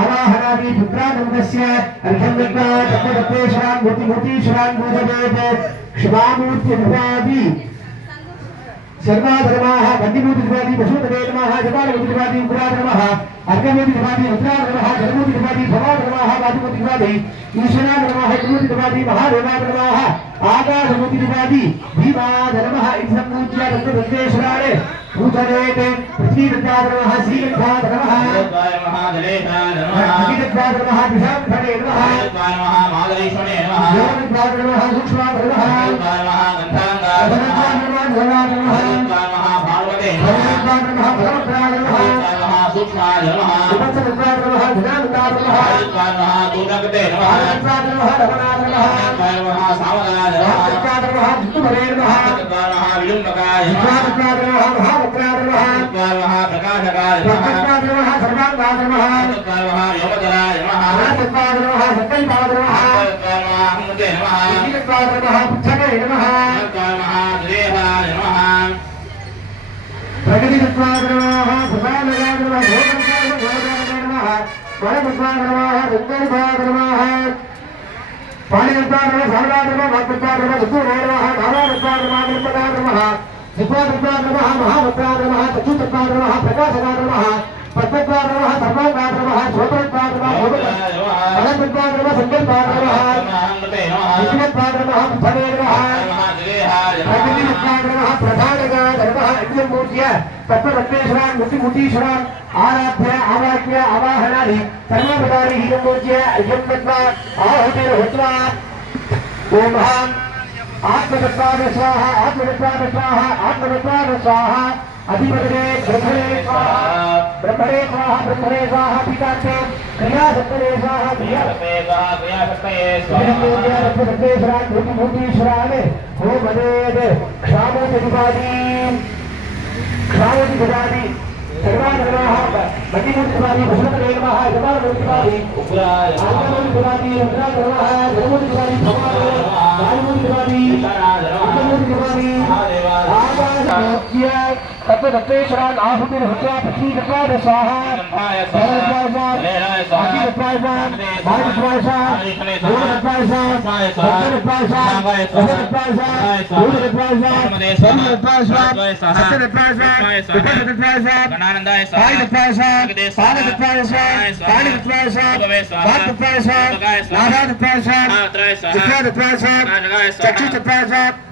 आवाहनादि पुत्रानन्दस्य अर्घ्यं दत्त्वा तत्त्वदत्तेश्वरान् मूर्तिमूर्तीश्वरान् पूजयेत् क्षमामूर्तिभवादि शर्माधर्माः बन्दिमूर्तिभवादि पशुपतये नमः जपालमूर्तिभवादि उग्राधर्मः अर्घमूर्तिभवादि रुद्राधर्मः जलमूर्तिभवादि भवाधर्मः वादिमूर्तिभवादि ईश्वराधर्मः मूर्तिभवादि महादेवाधर्मः आकाशमूर्तिभवादि भीमाधर्मः इति सम्पूज्य तत्त्वदत्तेश्वरान् पूजयेत् पृथ्वीदत्ताधर्मः श्रीदत्ताधर्मः महादलेशाय नमः अग्निदत्ताधर्मः विशाखणे नमः महामादलेश्वरे नमः योगदत्ताधर्मः सूक्ष्माधर्मः गन्धाङ्गाधर्मः महाभार्वते भगवद्धाधर्मः भगवद्धाधर्मः सूक्ष्माधर्मः उपत्सदत्ताधर्मः धनादत्ताधर्मः दूतगते नमः दत्ताधर्मः रमणाधर्मः सावधाधर्मः दत्ताधर्मः जितुमरे नमः विलुम्बकाय दत्ताधर्मः महावक्राधर्मः प्रकाशकाय दत्ताधर्मः सर्वाङ्गाधर्मः योगधराय नमः दत्ताधर्मः सत्कल्पाधर्मः हनुमते नमः दत्ताधर्मः पुच्छके नमः देहाय नमः प्रगतिदत्ताधर्मः भगवानगाधर्मः भोगदत्ताधर्मः वरदत्ताधर्मः रत्नदत्ताधर्मः पाणिदत्ताधर्मः सारदाधर्मः भक्तदत्ताधर्मः दत्तुरेणवः नारादत्ताधर्मः निर्मदाधर्मः जिह्वादत्ताधर्मः महाभक्ताधर्मः चक्षुदत्ताधर्मः प्रकाशदाधर्मः पद्मदत्ताधर्मः सर्वाङ्गाधर्मः श्रोत्रदत्ताधर्मः भोगदत्ताधर्मः संकल्पाधर्मः मुटीश्वरान् आराध्य आवाक्य आवाहनानि सर्वप्रकारि हिरण्योज्य यज्ञत्वा आहुतिर्हुत्वा ओम आत्मतत्त्वाय स्वाहा आत्मतत्त्वाय स्वाहा आत्मतत्त्वाय स्वाहा अधिपतये ब्रह्मणे स्वाहा ब्रह्मणे स्वाहा ब्रह्मणे स्वाहा पिताचे क्रियाशक्तये स्वाहा क्रियाशक्तये स्वाहा मुटीश्वरान् होमदेव क्षामोदिपादी सर्वानर्वाः मतिमुक्तिवादी भस्मकलेनमः जमानमुक्तिवादी उग्राय आत्ममुक्तिवादी रुद्रानर्वाः जलमुक्तिवादी भवानर्वाः कालमुक्तिवादी आवाहनाद्य तत्तत्तेश्वरान् आहुतिर्हुत्वा प्रतीकत्वाय स्वाहा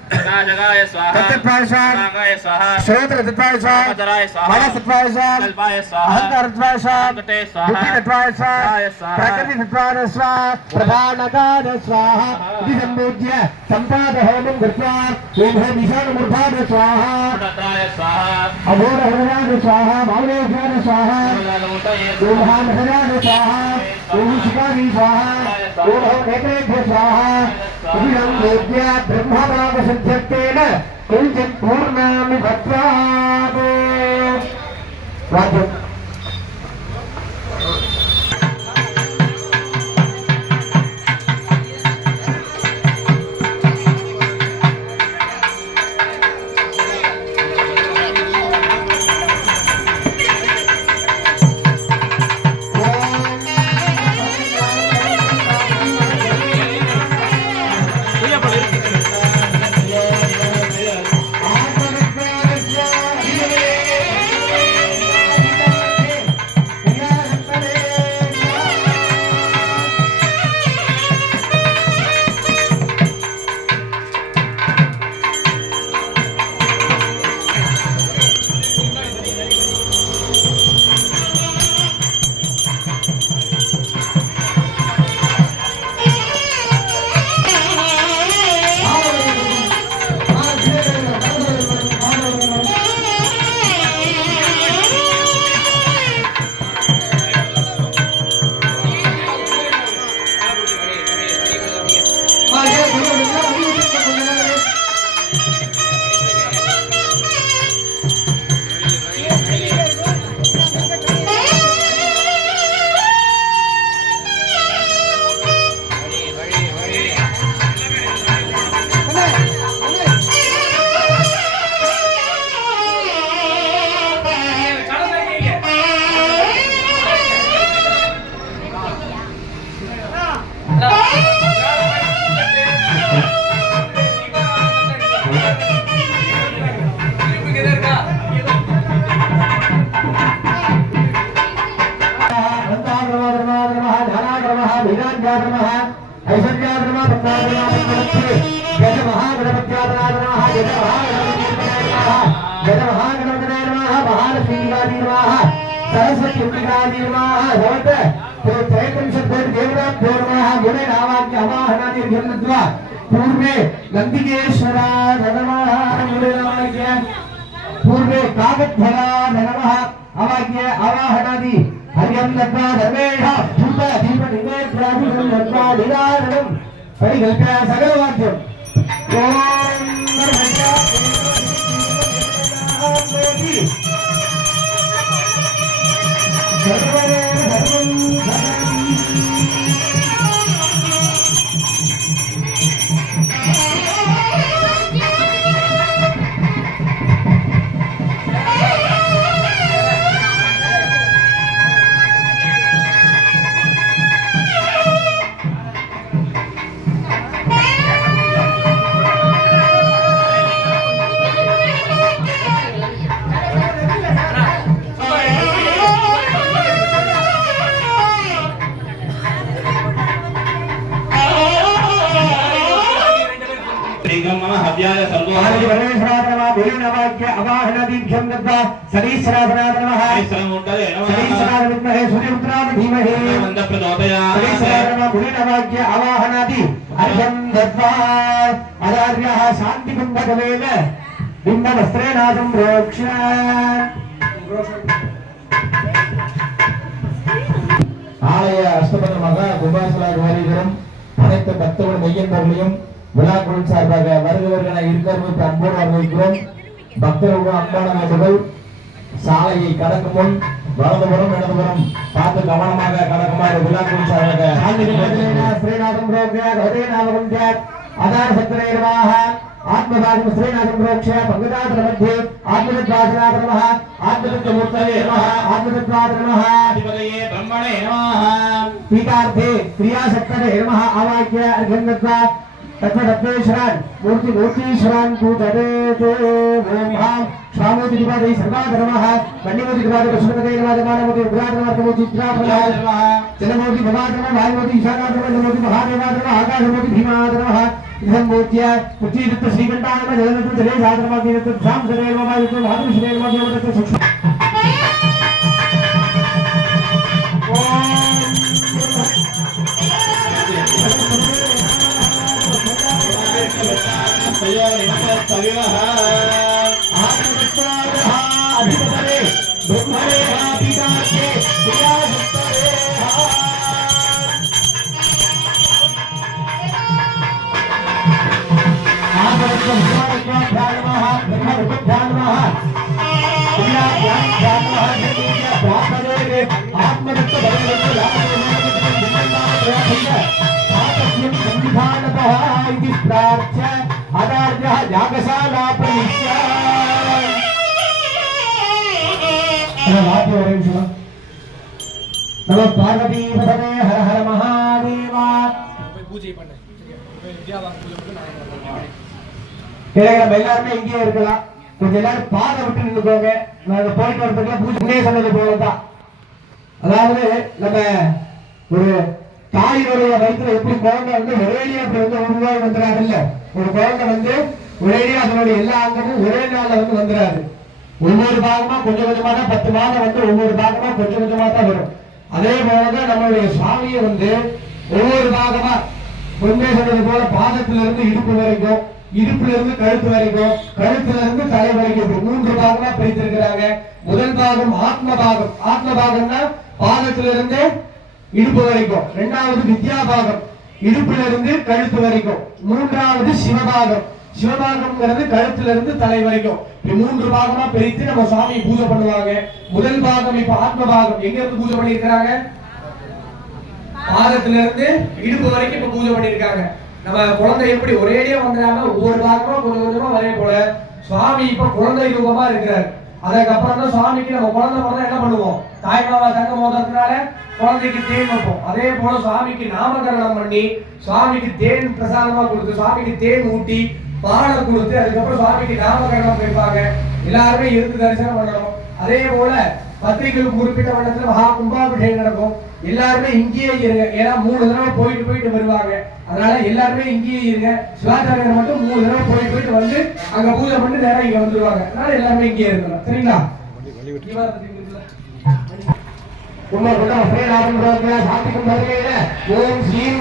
जगाय स्वाहा स्वाहा स्वाहा श्रोत्रत्वाय स्वाहा मनसत्वाय स्वाहा अहंकारत्वाय स्वाहा बुद्धित्वाय स्वाहा प्रकृतित्वाय स्वाहा प्रधानकाय स्वाहा इति सम्पूज्य सम्पाद होमं कृत्वा ओम विशालमूर्धाय स्वाहा अघोरहृदयाय स्वाहा मौलेशाय स्वाहा ओम हृदयाय स्वाहा ओम शिखाय स्वाहा ओम नेत्रेभ्य स्वाहा इति सम्पूज्य ब्रह्मभागसिद्ध्यर्थेन किञ्चित् पूर्णामि भद्रादे राज्यम् पूर्वे नंदिकेश्वरा पूर्वे कागद्धरा नमः अवाक्य आवाहनादि हरियं लग्ना धर्मेण धूप दीप निवेद्यादिकं लग्ना निरारणं परिकल्प्य सकलवाद्यम् ओम नमः सर्वरे धर्मं इदं मम हव्याय सर्वो आदि परमेश्वराय नमः गुरुनवाक्य अवाहनादीभ्यं दत्वा सरीसराधनाय नमः श्रमुण्डले नमः सरीसराय विद्महे सूर्यपुत्राय धीमहि वन्द प्रचोदयात् सरीसराय नमः गुरुनवाक्य अवाहनादि अर्घ्यं दत्वा अदार्यः शान्तिकुम्भकलेन बिम्बवस्त्रेणादं प्रोक्ष्य ஆலய அஷ்டபந்தமாக கும்பாசலாக வருகிறோம். அனைத்து பக்தர்கள் மெய்யன்பர்களையும் விழா குழு சார்பாக வருகிறவர்களை இருக்கிறவர்களுக்கு அன்போடு வரவேற்கிறோம். பக்தர்களும் அன்பான வேண்டுகோள், சாலையை கடக்கும் முன் வலதுபுறம் இடதுபுறம் பார்த்து கவனமாக கடக்குமாறு விழா குழு சார்பாக ஸ்ரீநாதம் आधार सत्रेर्वाह आत्मभागं श्रीनाथं प्रोक्ष्य पंकजात्र मध्ये आत्मनिर्वाचनाय नमः आत्मनिर्मूर्तये नमः आत्मनिर्वाचनाय नमः अधिपतये ब्रह्मणे नमः पीठार्थे क्रियाशक्तये नमः आवाक्य अर्घ्यं दत्वा तत्त्वदत्तेश्वरान् मूर्तिश्वरान् पूजयेते ओम हां स्वामोतिदिवादे सर्वाधर नमः कन्यमोतिदिवादे पशुपतये नमः मानवोति उग्राधनमोति चित्राफलाय नमः जलमोति भवाधर नमः वायुमोति ईशानाधर नमोति महादेवाधर नमः आकाशमोति भीमाधर नमः इदं मोत्य पुत्रीदत्त श्रीकण्ठाय नमः जलदत्त जलेशाधर नमः दीदत्त शांसरे नमः दत्त भाद्रश्रे नमः देवदत्त सूक्ष्म जागशाला प्रविश्य नमः पार्वती पतये हर हर महादेवा पूजा பண்ணு வித்யாவாங்க பூஜை பண்ணு நான் எல்லாரும் இங்கேயே இருக்கலாம் கொஞ்ச நேரம் பாதை விட்டு நின்னுக்கோங்க நாங்க போயிட்டு வரதுக்குள்ள பூஜை சொன்னது போலதான் அதாவது நம்ம ஒரு தாயினுடைய வயிற்றுல எப்படி குழந்தை வந்து ஒரேடியா அப்படி வந்து உருவாகி வந்துடாது இல்ல ஒரு குழந்தை வந்து ஒரேடியா அதனுடைய எல்லா அங்கமும் ஒரே நாள்ல வந்து வந்துடாது ஒவ்வொரு பாகமா கொஞ்சம் கொஞ்சமா தான் 10 மாதம் வந்து ஒவ்வொரு பாகமா கொஞ்சம் கொஞ்சமா தான் வரும் அதே போலதான் நம்மளுடைய சுவாமியை வந்து ஒவ்வொரு பாகமா முன்னே சொன்னது போல பாதத்துல இருந்து இடுப்பு வரைக்கும் இடுப்புல இருந்து கழுத்து வரைக்கும் கழுத்துல இருந்து தலை வரைக்கும் 3 பாகமா பிரித்திருக்கிறாங்க முதல் பாகம் ஆத்ம பாகம் ஆத்ம பாகம்னா பாதத்துல இருந்து இடுப்பு வரைக்கும் இரண்டாவது வித்யா பாகம் இடுப்புல இருந்து கழுத்து வரைக்கும் மூன்றாவது சிவபாகம் சிவபாகம்ங்கிறது கழுத்துல இருந்து தலை வரைக்கும் 3 பாகமா பிரித்து நம்ம சாமி பூஜை பண்ணுவாங்க முதல் பாகம் இப்ப ஆத்ம பாகம் எங்க இருந்து பூஜை பண்ணிருக்காங்க பாதத்துல இருந்து இடுப்பு வரைக்கும் இப்ப பூஜை பண்ணிருக்காங்க நம்ம குழந்தை எப்படி ஒரேடியா வந்தாங்க ஒவ்வொரு பாகமா கொஞ்சம் கொஞ்சமா வரைய போல சுவாமி இப்ப குழந்தை ரூபமா இருக்கிறார் அதுக்கப்புறம் தான் சுவாமிக்கு நம்ம குழந்தை பிறந்தா என்ன பண்ணுவோம் தாய்மாமா தங்க மோதிரத்தினால குழந்தைக்கு தேன் வைப்போம் அதே போல சுவாமிக்கு நாமகரணம் பண்ணி சுவாமிக்கு தேன் பிரசாதமா கொடுத்து சுவாமிக்கு தேன் ஊட்டி பாலை கொடுத்து அதுக்கப்புறம் சுவாமிக்கு நாமகரணம் வைப்பாங்க எல்லாருமே இருந்து தரிசனம் பண்ணணும் அதே போல பத்திரிகைகளுக்கு குறிப்பிட்ட வண்ணத்துல மகா கும்பாபிஷேகம் நடக்கும் எல்லாருமே இங்கேயே இருங்க ஏன்னா 3 தடவை போயிட்டு வருவாங்க அதனால எல்லாருமே இங்கேயே இருங்க சிவாச்சாரியர் மட்டும் 3 தடவை போயிட்டு வந்து அங்க பூஜை பண்ணி நேரம் இங்க வந்துருவாங்க அதனால எல்லாருமே இங்கேயே இருக்கணும் சரிங்களா சாத்திக்கும் வருகையில ஓம் ஸ்ரீம்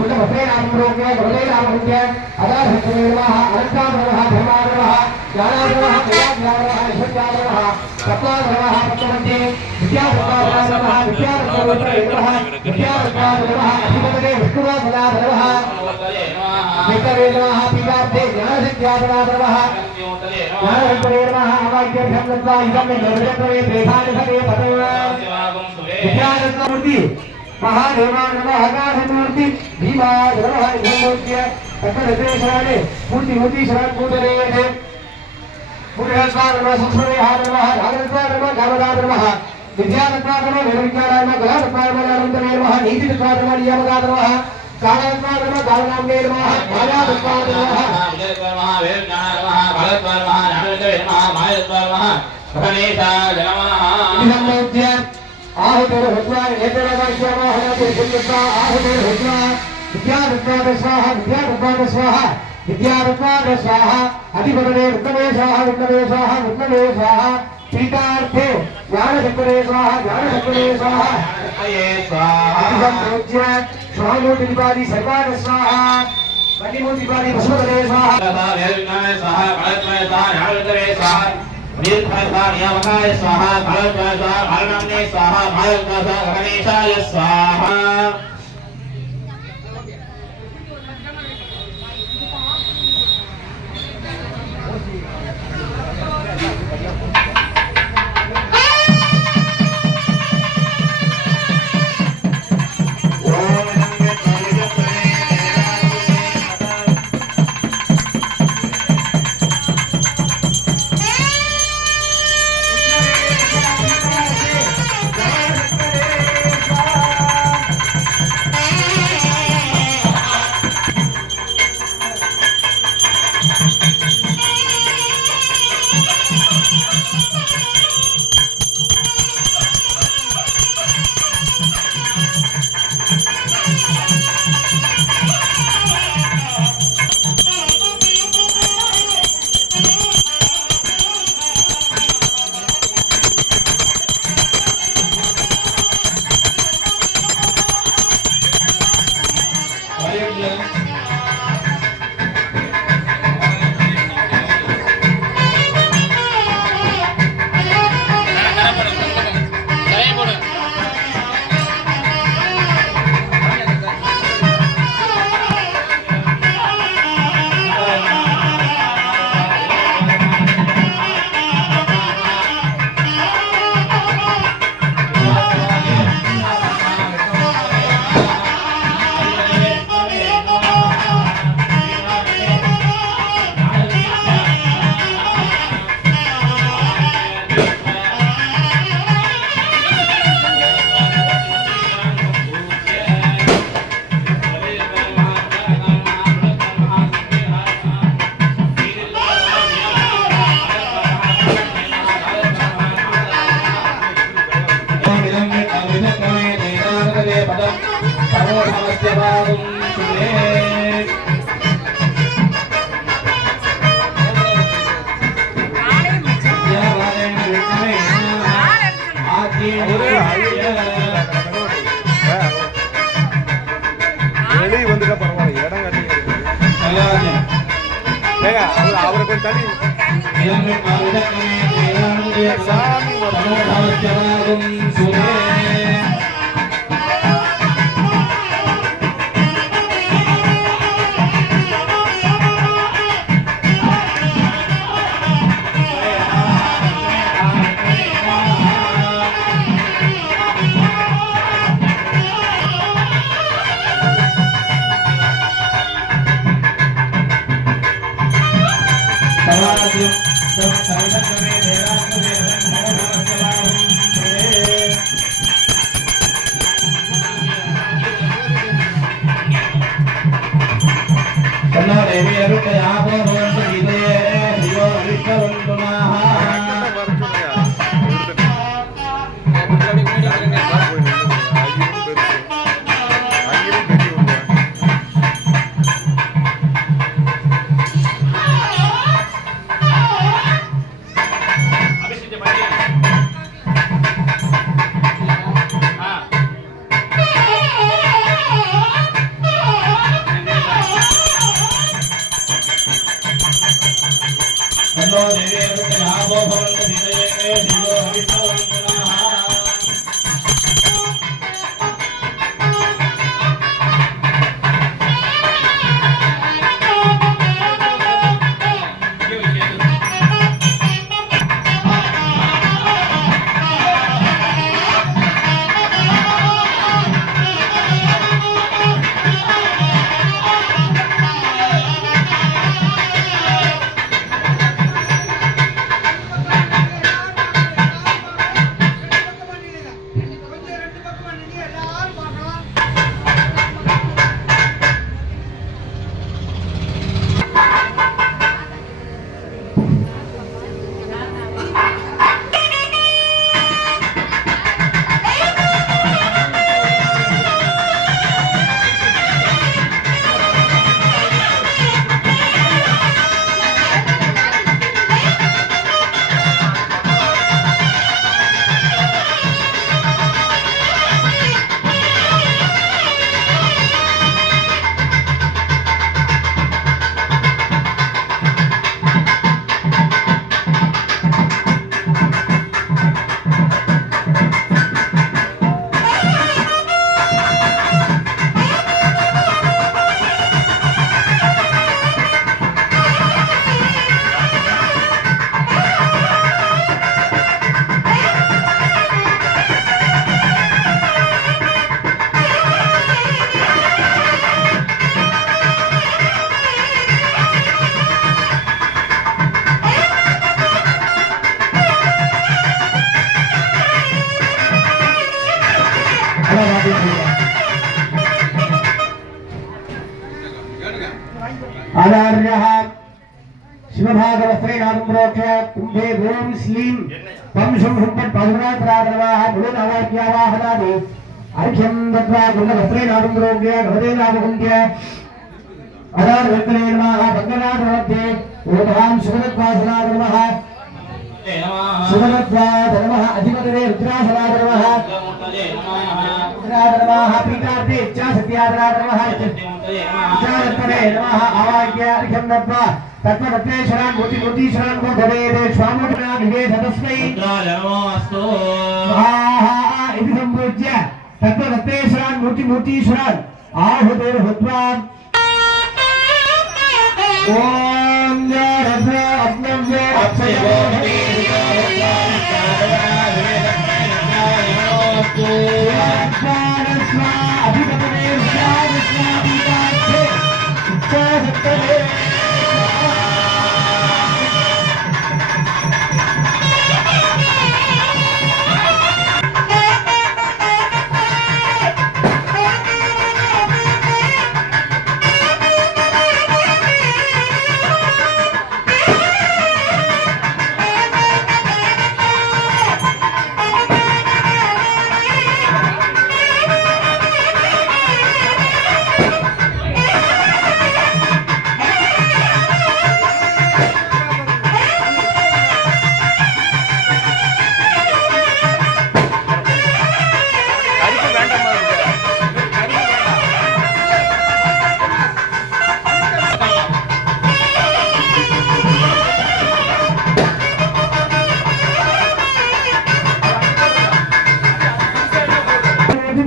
कुछ बसे नाम रोके बले नाम होके अदा भक्तमेवा अनंता नमः धर्मा नमः ज्ञाना नमः क्रिया नमः ईश्वरा नमः सत्ता नमः पत्तमते विद्या नमः विद्या नमः विद्या नमः अधिपते विष्णुवा सदा नमः विकरे नमः पितार्थे ज्ञानसिद्ध्या नमः ज्ञानविकरे नमः अवाक्य भ्रमत्वा इदं निर्वचनवे देहानि भगे पतये विद्या मूर्ति महादेवा नमः आकाशमूर्ति भीमा नमः इदमूर्त्य तत्तदेशराणे मूर्ति शरण पूजनेते पुरुषस्वा नमः सुस्वरेहा नमः जागृत्वा नमः गावदा नमः विद्यारत्वा नमः निर्विज्ञाना नमः गलारत्वा नमः अनन्तमे नमः नीतिरत्वा नमः नियमगा नमः कालरत्वा नमः गावनाम्ने नमः मायारत्वा नमः वेदज्ञाना नमः कालरत्वा नमः ज्ञानविद्ये नमः मायारत्वा नमः गणेशाय नमः इदमूर्त्य आहुतिर हुत्वा एतेन वाक्यमाहनति पुण्यत्वा आहुतिर हुत्वा विद्यारुद्वाद स्वाहा विद्यारुद्वाद स्वाहा विद्यारुद्वाद स्वाहा अधिपतये रुद्रमे स्वाहा रुद्रमे स्वाहा रुद्रमे स्वाहा पीतार्थे ज्ञानशक्रे स्वाहा ज्ञानशक्रे स्वाहा स्वाहा स्वाहामूर्तिपादी सर्वाद स्वाहा वन्यमूर्तिपादी वसुमतये स्वाहा स्वाहा कालत्वय स्वाहा ज्ञानशक्रे स्वाहा नियमकाय स्वाहा कालत्वय स्वाहा कालनाम्ने स्वाहा कालत्वय स्वाहा गणेशाय स्वाहा வெளியே வந்துட்டா பரவாயில்ல இடம் கட்டி அவரை கொஞ்சம் தள்ளி சாமி देवी अरुण आपो भवन्तु विदये शिवो विष्णुवन्तुनाः आचार्यः शिवभागवस्त्रेणां प्रोक्ष्य कुम्भे ओम श्लीं पं शुं हुंपट् पादुरात्रादनवाः गुरुनावाक्यावाहनादि अर्घ्यं दत्त्वा गुरुवस्त्रेणां प्रोक्ष्य भवते नामकुम्भ्य अदार्वक्रे नमः बङ्गनाथमध्ये ओधां शिवदत्वासनाय नमः शिवदत्वाय नमः अधिपतये रुद्रासनाय नमः रुद्राय नमः पीठार्थे इच्छाशक्त्याय नमः इच्छादत्तये नमः आवाह्य अर्घ्यं दत्त्वा तत्त्वरत्नेश्वरान् मूर्तिश्वरान् भवेदे स्वामुद्रा निवेश तस्मै नमोऽस्तु स्वाहा इति सम्पूज्य तत्त्वरत्नेश्वरान् मूर्तिश्वरान् आहुतिर्हुत्वा ओम रत्न अग्नव्य अक्षयो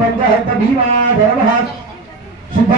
पंचहत भीमा धर्मः शुद्ध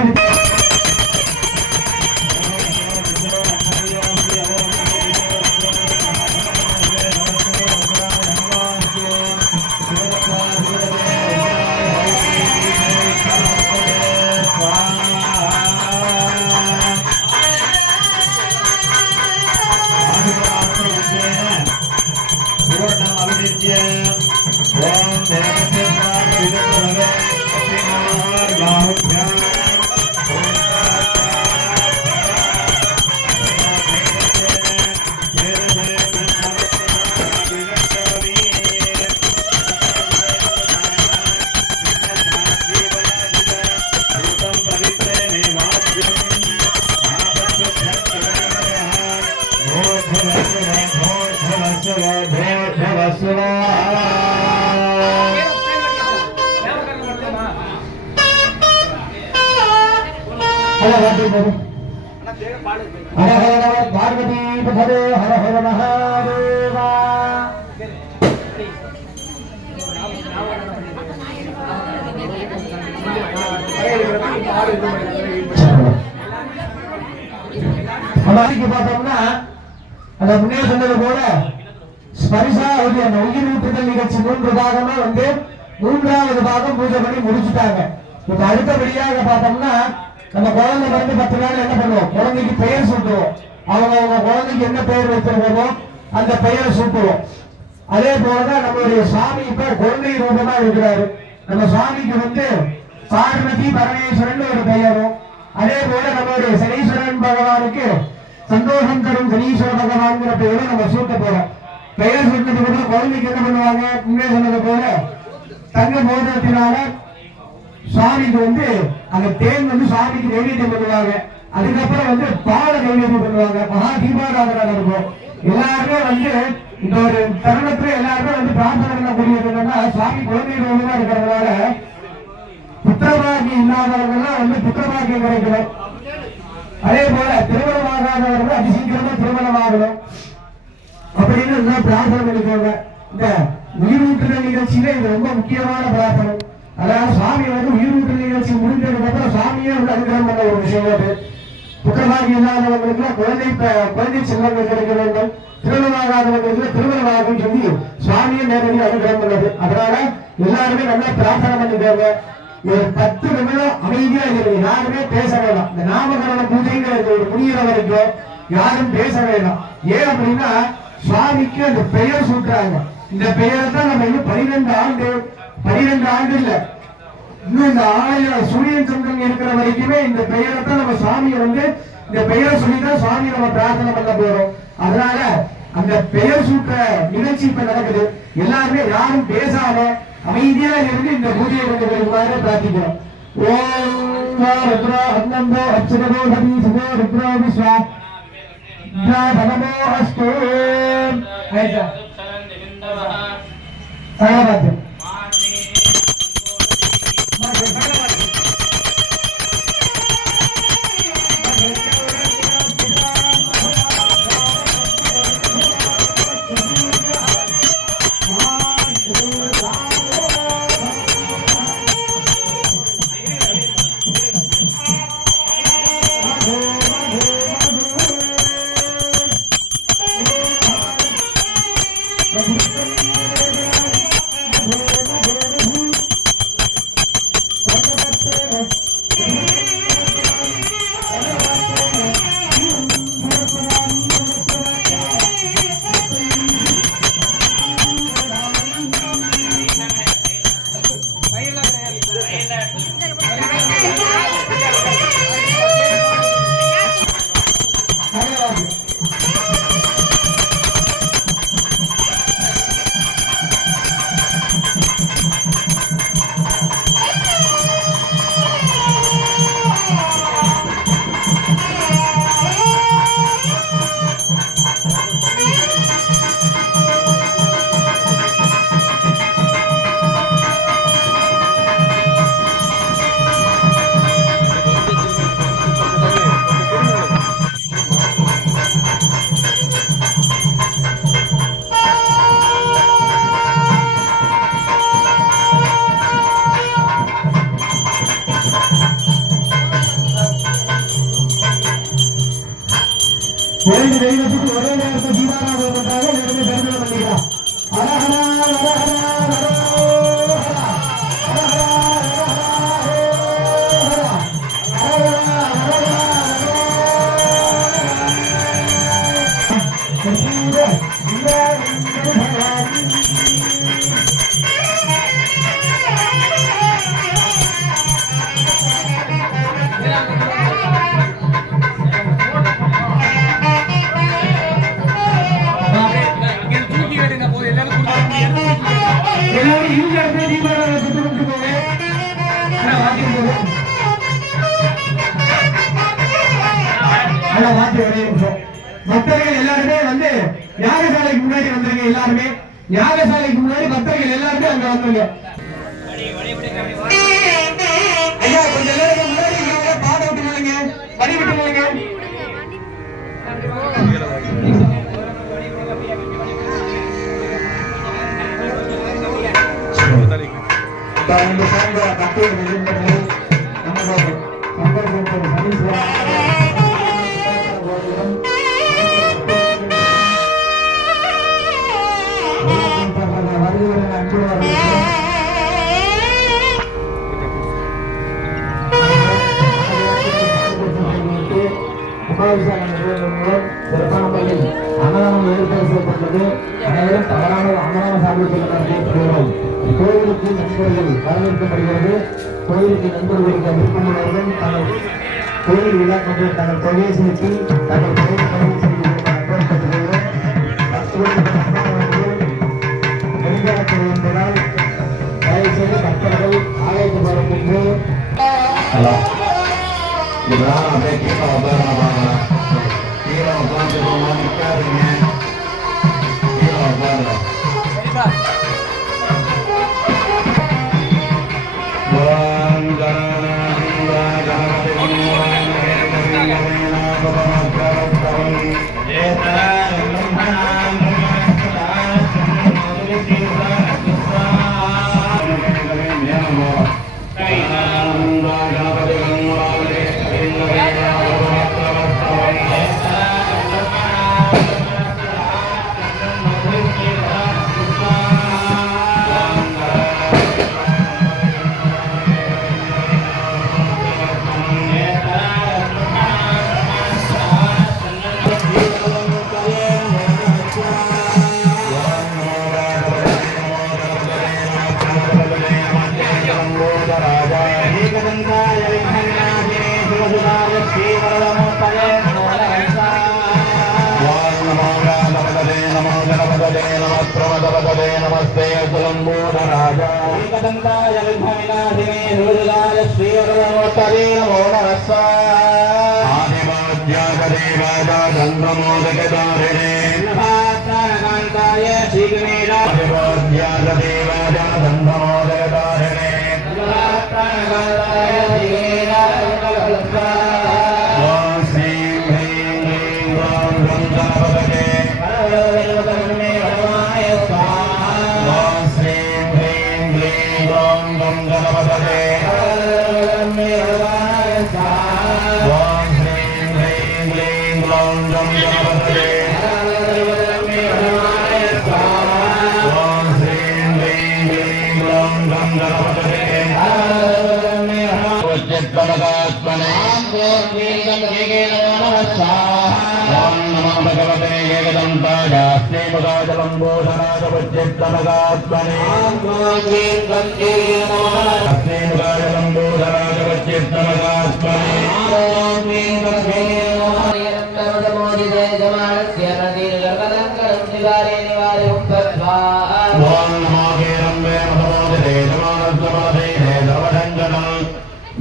पार्वती पथरे हर हर महादेवा हमारी के பார்த்தோம்னா அந்த முன்னே சொன்னது போல ஸ்பரிசா ஒரு உயிர் ஊட்டுதல் நிகழ்ச்சி 3 பாகமா வந்து 3வது பாகம் பூஜை பண்ணி முடிச்சிட்டாங்க. இப்ப அடுத்தபடியாக பார்த்தோம்னா நம்ம குழந்தை வந்து 10 நாள் என்ன பண்ணுவோம், குழந்தைக்கு பெயர் சூட்டுவோம். அவங்க குழந்தைக்கு என்ன பெயர் வைத்திருக்கோமோ அந்த பெயரை சூட்டுவோம். அதே போலதான் நம்மளுடைய சாமி இப்ப குழந்தை ரூபமா இருக்கிறாரு. நம்ம சாமிக்கு வந்து பார்வதி பரமேஸ்வரன் ஒரு பெயரும், அதே போல நம்மளுடைய சனீஸ்வரன் பகவானுக்கு சந்தோஷம் தரும் சனீஸ்வர பகவான்கிற பெயரை நம்ம சூட்ட போறோம். பெயர் சூட்டதுக்கு அப்புறம் குழந்தைக்கு என்ன பண்ணுவாங்க, முன்னே சொன்னது போல தங்க மோதிரத்தினால சுவாமிக்கு வந்து அந்த தேன் வந்து சுவாமிக்கு நைவேத்தியம் பண்ணுவாங்க. அதுக்கப்புறம் வந்து பால நைவேத்தியம் பண்ணுவாங்க. மகா தீபாராதனை இருக்கும். எல்லாருமே வந்து இந்த ஒரு தருணத்துல எல்லாருமே வந்து பிரார்த்தனை பண்ணக்கூடியது என்னன்னா, சுவாமி குழந்தை ரோகமா இருக்கிறதுனால புத்திரபாகியம் இல்லாதவர்கள் வந்து புத்திரபாகியம் கிடைக்கணும். அதே போல திருமணமாகாதவர்கள் அதிசீக்கிரமா திருமணம் ஆகணும் அப்படின்னு பிரார்த்தனை பண்ணிக்கோங்க. இந்த உயிரூட்டுதல் நிகழ்ச்சியில இது ரொம்ப முக்கியமான பிரார்த்தனை. அதாவது சுவாமி வந்து உயிரூட்டல் நிகழ்ச்சி முடிஞ்சதுக்கு அப்புறம் சுவாமியே வந்து அனுகிரகம் பண்ண ஒரு விஷயம் அது. புத்திரபாகியம் இல்லாதவங்களுக்கு குழந்தை செல்வங்கள் கிடைக்க வேண்டும், திருமணமாகாதவங்களுக்கு திருமணமாகும் சொல்லி சுவாமியை நேரடி அனுகிரகம் பண்ணது. அதனால எல்லாருமே நல்லா பிரார்த்தனை பண்ணிக்கோங்க. ஒரு 10 நிமிடம் அமைதியா இருக்கு, யாருமே பேச வேண்டாம். இந்த நாமகரண பூஜைங்கிறது ஒரு முடிகிற வரைக்கும் யாரும் பேச வேண்டாம். ஏன் அப்படின்னா சுவாமிக்கு அந்த பெயர் சூட்டுறாங்க. இந்த பெயரை தான் நம்ம இன்னும் 12 ஆண்டு இல்ல இன்னும் இந்த ஆலயம் சூரியன் சந்திரன் இருக்கிற வரைக்குமே இந்த பெயரை தான் நம்ம சாமியை இந்த பெயரை சொல்லிதான் சாமி நம்ம பிரார்த்தனை பண்ண போறோம். அதனால அந்த பெயர் சூட்ட நிகழ்ச்சி இப்ப நடக்குது. எல்லாருமே யாரும் பேசாம அமைதியா இருந்து இந்த பூஜையை கொண்டு வருமாறு பிரார்த்திக்கிறோம். ஓம் ருத்ரா அன்னந்தோ அச்சுதோ ஹரி சுதோ ருத்ரோ விஸ்வா நமோ அஸ்து சகலபாத்தியம் இரண்டு தெய்வத்துக்கு ஒரே நேரத்தில் தீபாராதனை பண்றாங்க. இரண்டு தரிசனம் பண்ணிக்கலாம். அரஹரா அரஹரா பக்தர்கள் எல்லாருமே யாகசாலைக்கு முன்னாடி வந்துருங்க. எல்லாருமே யாகசாலைக்கு முன்னாடி பக்தர்கள் எல்லாருமே அங்க வந்துருங்க. ஐயா கொஞ்சம் எல்லாரும் முன்னாடி பாத விட்டு போங்க, வழி விட்டு போங்க. சிறப்பான முறையில் அன்னதானம் ஏற்பாடு செய்யப்பட்டது. அனைவரும் தவறாமல் அன்னதான சாப்பிட்டு நடத்தியிருக்கிறோம். கோயிலுக்கு நண்பர்கள் வரவேற்கப்படுகிறது. கோயிலுக்கு நண்பர்களுக்கு விருப்பமுள்ளவர்கள் தங்கள் கோயில் விழா கொண்டு தங்கள் தொகையை செலுத்தி தங்கள் தொகையை பதிவு செய்து அன்பளிக்கப்படுகிறோம். நெருங்காலத்தில் என்பதால் தயவுசெய்து பக்தர்கள் ஆலயத்து வரப்பட்டு அப்படியே கீழே உட்காருங்க. கீழே உட்காந்துருக்கோம், நிற்காதீங்க. கீழே உட்காருங்க. नमस्ते नमस्ते कुलम्बोधराजा एकदन्ताय विघ्नविनाशिने दुर्गाय श्रीवरदनोत्तरे नमो नमः आदिवाद्यागदेवाजा चन्द्रमोदकदारिणे नमः श्रीगणेशाय आदिवाद्यागदेवाजा चन्द्रमोदकदारिणे ओम श्रीं ह्रीं क्लीं ग्लौं गं गणपतये ओम श्रीं ह्रीं क्लीं ग्लौं गं गणपतये ओम श्रीं ह्रीं क्लीं ग्लौं गं गणपतये ओम श्रीं ह्रीं क्लीं ग्लौं गं गणपतये चित्तमदात्मने ओम नमः भगवते एकदन्ताय श्रीमुखाचलम्बोधनाय चित्तमदात्मने श्रीमुखाचलम्बोधनाय चित्तमदात्मने ओम नमो वीरम्बे नमोदिते नमोदे सर्वदण्डनं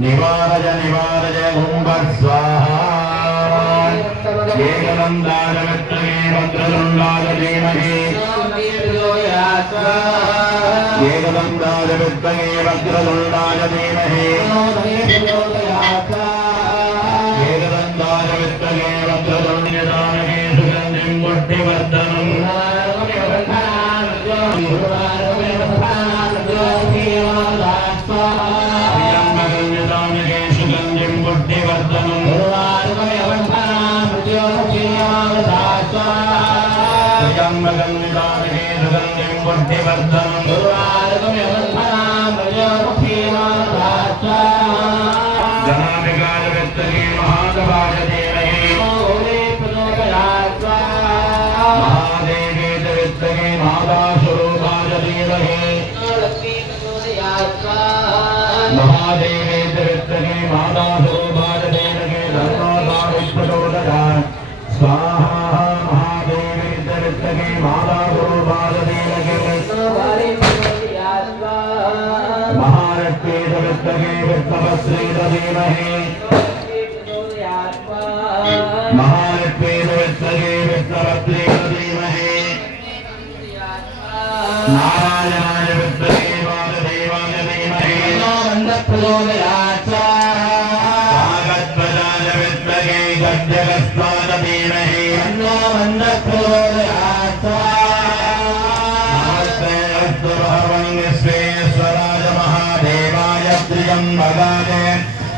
निवारय निवारय हुंभः स्वाहा एकदन्ताय विद्महे वक्रतुण्डाय धीमहि एकदन्ताय विद्महे वक्रतुण्डाय धीमहि एकदन्ताय विद्महे वक्रतुण्डाय सुगन्धिं पुष्टिवर्धनम् महादेवे विद्महे माता स्वरूपाय धीमहि तन्नो प्रचोदयात् स्वाहा महादेवे विद्महे माता स्वरूपाय धीमहि महालक्ष्मी विद्महे विष्णुपत्नी धीमहि महालक्ष्मी विद्महे विष्णुपत्नी धीमहि नारायणाय विद्महे वासुदेवाय धीमहि कागध्वजाय विद्महे गद्यगस्वाय धीमहि नमस्ते अस्तु भगवन् विश्वेश्वराय महादेवाय त्र्यम्बकाय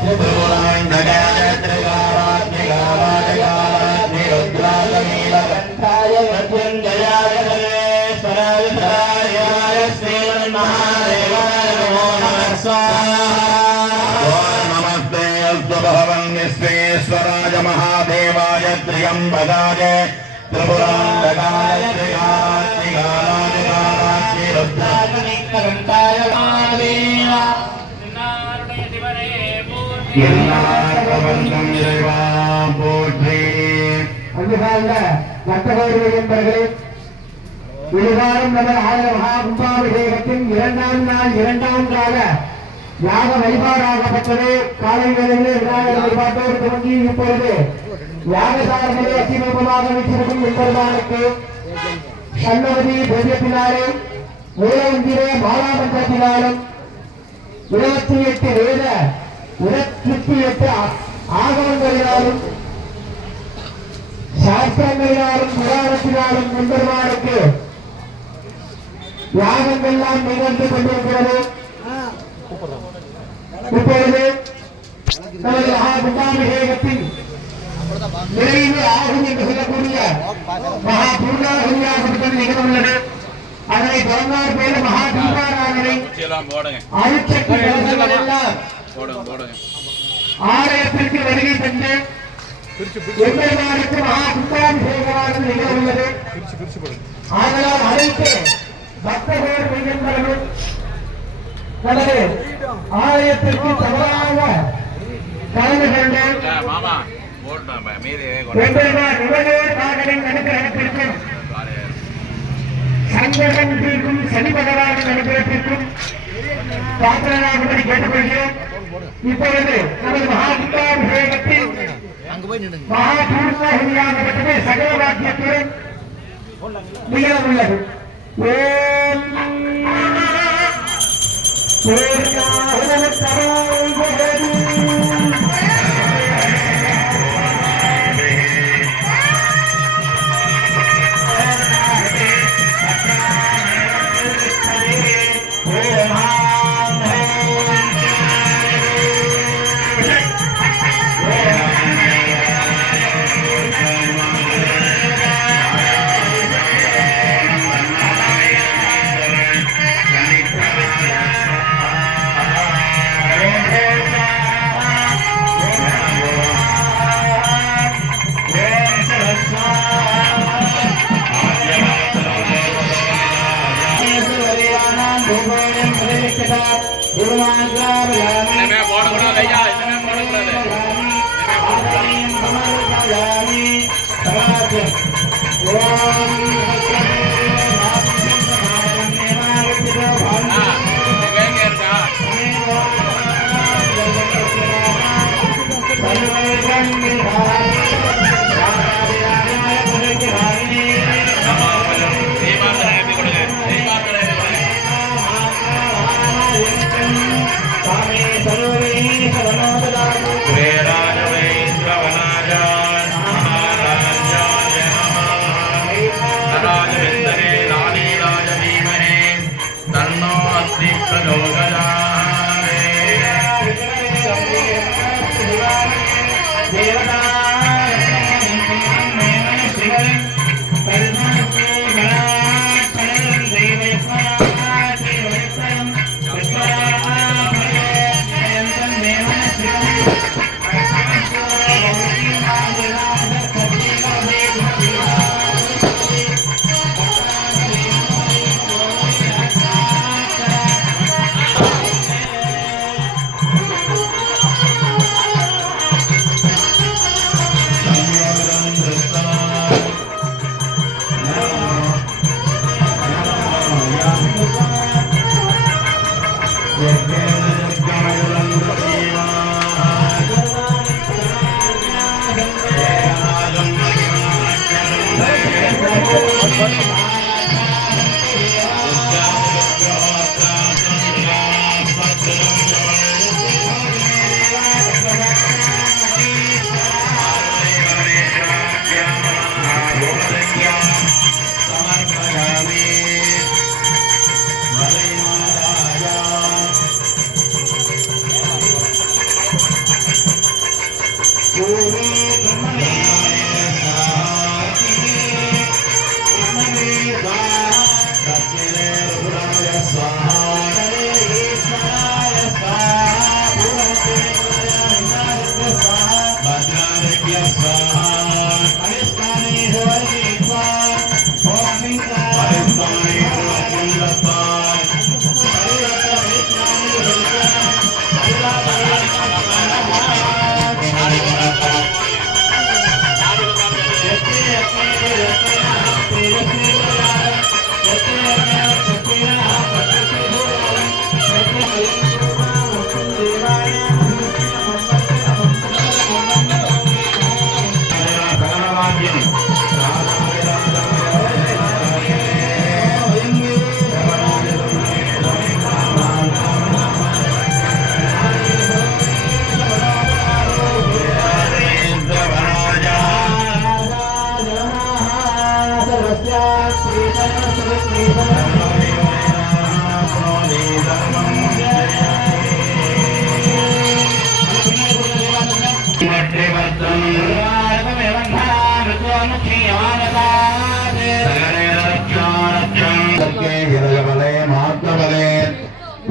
त्रिपुरान्तकाय त्रिकालात्मिकाय कालाग्निरुद्राय नीलकण्ठाय मृत्युञ्जयाय सर्वेश्वराय सदाशिवाय श्रीमन्महादेवाय नमो नमः स्वाहा नमस्ते अस्तु भगवन् विश्वेश्वराय महादेवाय त्र्यम्बकाय त्रिपुरान्तकाय त्रिकालात्मिकाय कालाग्निरुद्राय नीलकण्ठाय महादेवा அங்குசார்ந்த வர்த்தகர்கள் என்பவர்களே, இதுகாலம் நமது ஆயிர மகா கும்பாபிஷேகத்தின் இரண்டாம் நாள் இரண்டாம் கால யாக வழிபாடாகப்பட்டது. காலை வேளையிலே விநாயகர் வழிபாட்டோடு துவங்கி இப்பொழுது யாகசாரங்களை அத்திரூபமாக வைத்திருக்கும் எம்பெருமானுக்கு சன்னவதி திரவியத்தினாலே மூலமந்திர மாலாமந்திரத்தினாலும் 28 வேத 28 ஆகமங்களினாலும் சாஸ்திரங்களினாலும் புராணத்தினாலும் எம்பெருமானுக்கு யாகங்கள்லாம் நிகழ்ந்து கொண்டிருக்கிறது. இப்பொழுது நமது மகா கும்பாபிஷேகத்தின் நிறைவு ஆகும் என்று சொல்லக்கூடிய மகா பூர்ணாகுதியாகப்பட்டது நிகழ்வுள்ளது. அதனை பதினாறு பேர் மகா தீபாராதனை அருட்சக்தி கலசங்கள் எல்லாம் ஆலயத்திற்கு வருகை தந்து எம்பெருமானுக்கு மகா கும்பாபிஷேகமானது நிகழ்வுள்ளது. ஆதலால் அனைத்து பக்தர்கள் மெய்யன்பர்களும் நமது ஆலயத்திற்கு தவறாக கலந்து கொண்டு எம்பெருமான் நுகர்வோர் காதலின் அனுகிரகத்திற்கும் சங்கடம் தீர்க்கும் சனி பகவானின் அனுகிரகத்திற்கும் பாத்திரனாகும்படி கேட்டுக்கொள்கிறோம். இப்பொழுது நமது மகாகும்பாபிஷேகத்தில் மகாபூர்ணாகுதியாகப்பட்டது சகல வாக்கியத்துடன் நிகழவுள்ளது. ஓம்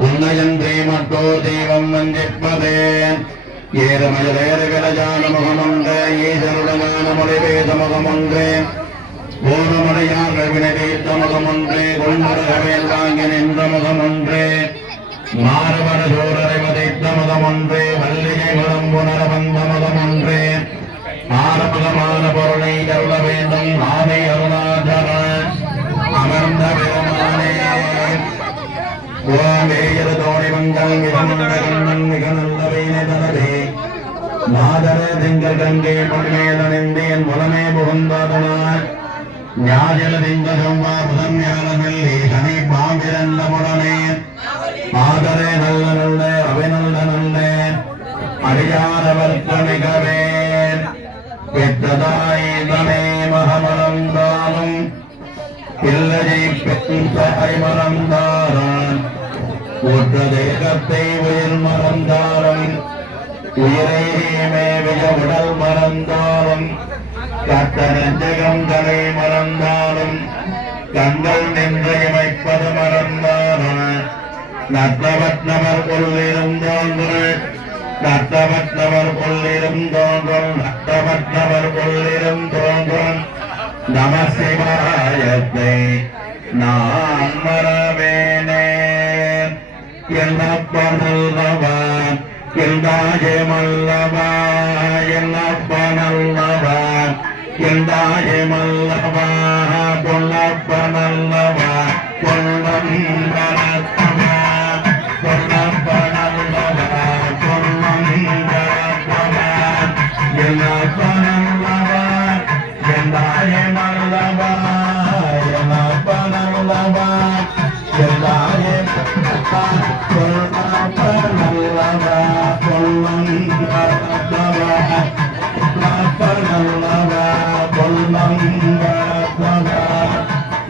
உன்னயந்தே மட்டோ தெய்வம் வந்திப்பதே ஏதமயதேரகரஜான முகமொன்று ஈசனுடனான மொழிவேத முகமொன்று ஓரமடையார்கள் வினைவேத்த முகமொன்று கொள்முறைகள் வாங்கி நின்ற முகமொன்று மாறுபட சூரரை வதைத்த முகமொன்று வல்லிகை முழம்புணர வந்த முகமொன்று ஆரமுகமான பொருளை அருள வேண்டும் ஆமை அருளாதர அமர்ந்த திங்கள் கங்கை பொன்மேலனிந்தேன் முதமே புகுந்ததனால் ஞாஜலதிங்க செவ்வா புதன் ஞானமில்லி சனி பாம்பிரந்த முடனே ஆதரே நல்ல நல்ல அவை நல்ல நல்ல அடியாரவர்க்கு மிகவே பெற்றதாய் தனே மகமலந்தாலும் பிள்ளை பெண் தாய் மறந்தாரான் ஊற்ற தேகத்தை உயிர் மறந்தாலும் உயிரை மேவிய உடல் மறந்தாலும் கட்ட நெஞ்சகங்களை மறந்தாலும் கண்கள் நின்று இமைப்பது மறந்தாலும் நட்டவற்றவர் கொள்ளிருந்தோன்று நட்டவற்றவர் கொள்ளிருந்தோன்றும் நட்டவற்றவர் கொள்ளிருந்தோன்றும் நம சிவாயத்தை நான் மறவேனே என்னப்பனல்லவா எந்தாயமல்லவா என்னப்பனல்லவா எந்தாயமல்லவா பொன்னப்பனல்லவா பொன்னம்பரத்தவா பொன்னப்பனல்லவா பொன்னம்பரத்தவா என்னப்பனல்லவா எந்தாயமல்லவா என்னப்பனல்லவா எந்தாயமல்லவா பொன்னப்பனல்லவா பொன்னம்பரத்தவா பொன்னப்பனல்லவா பொன்னம்பரத்தவா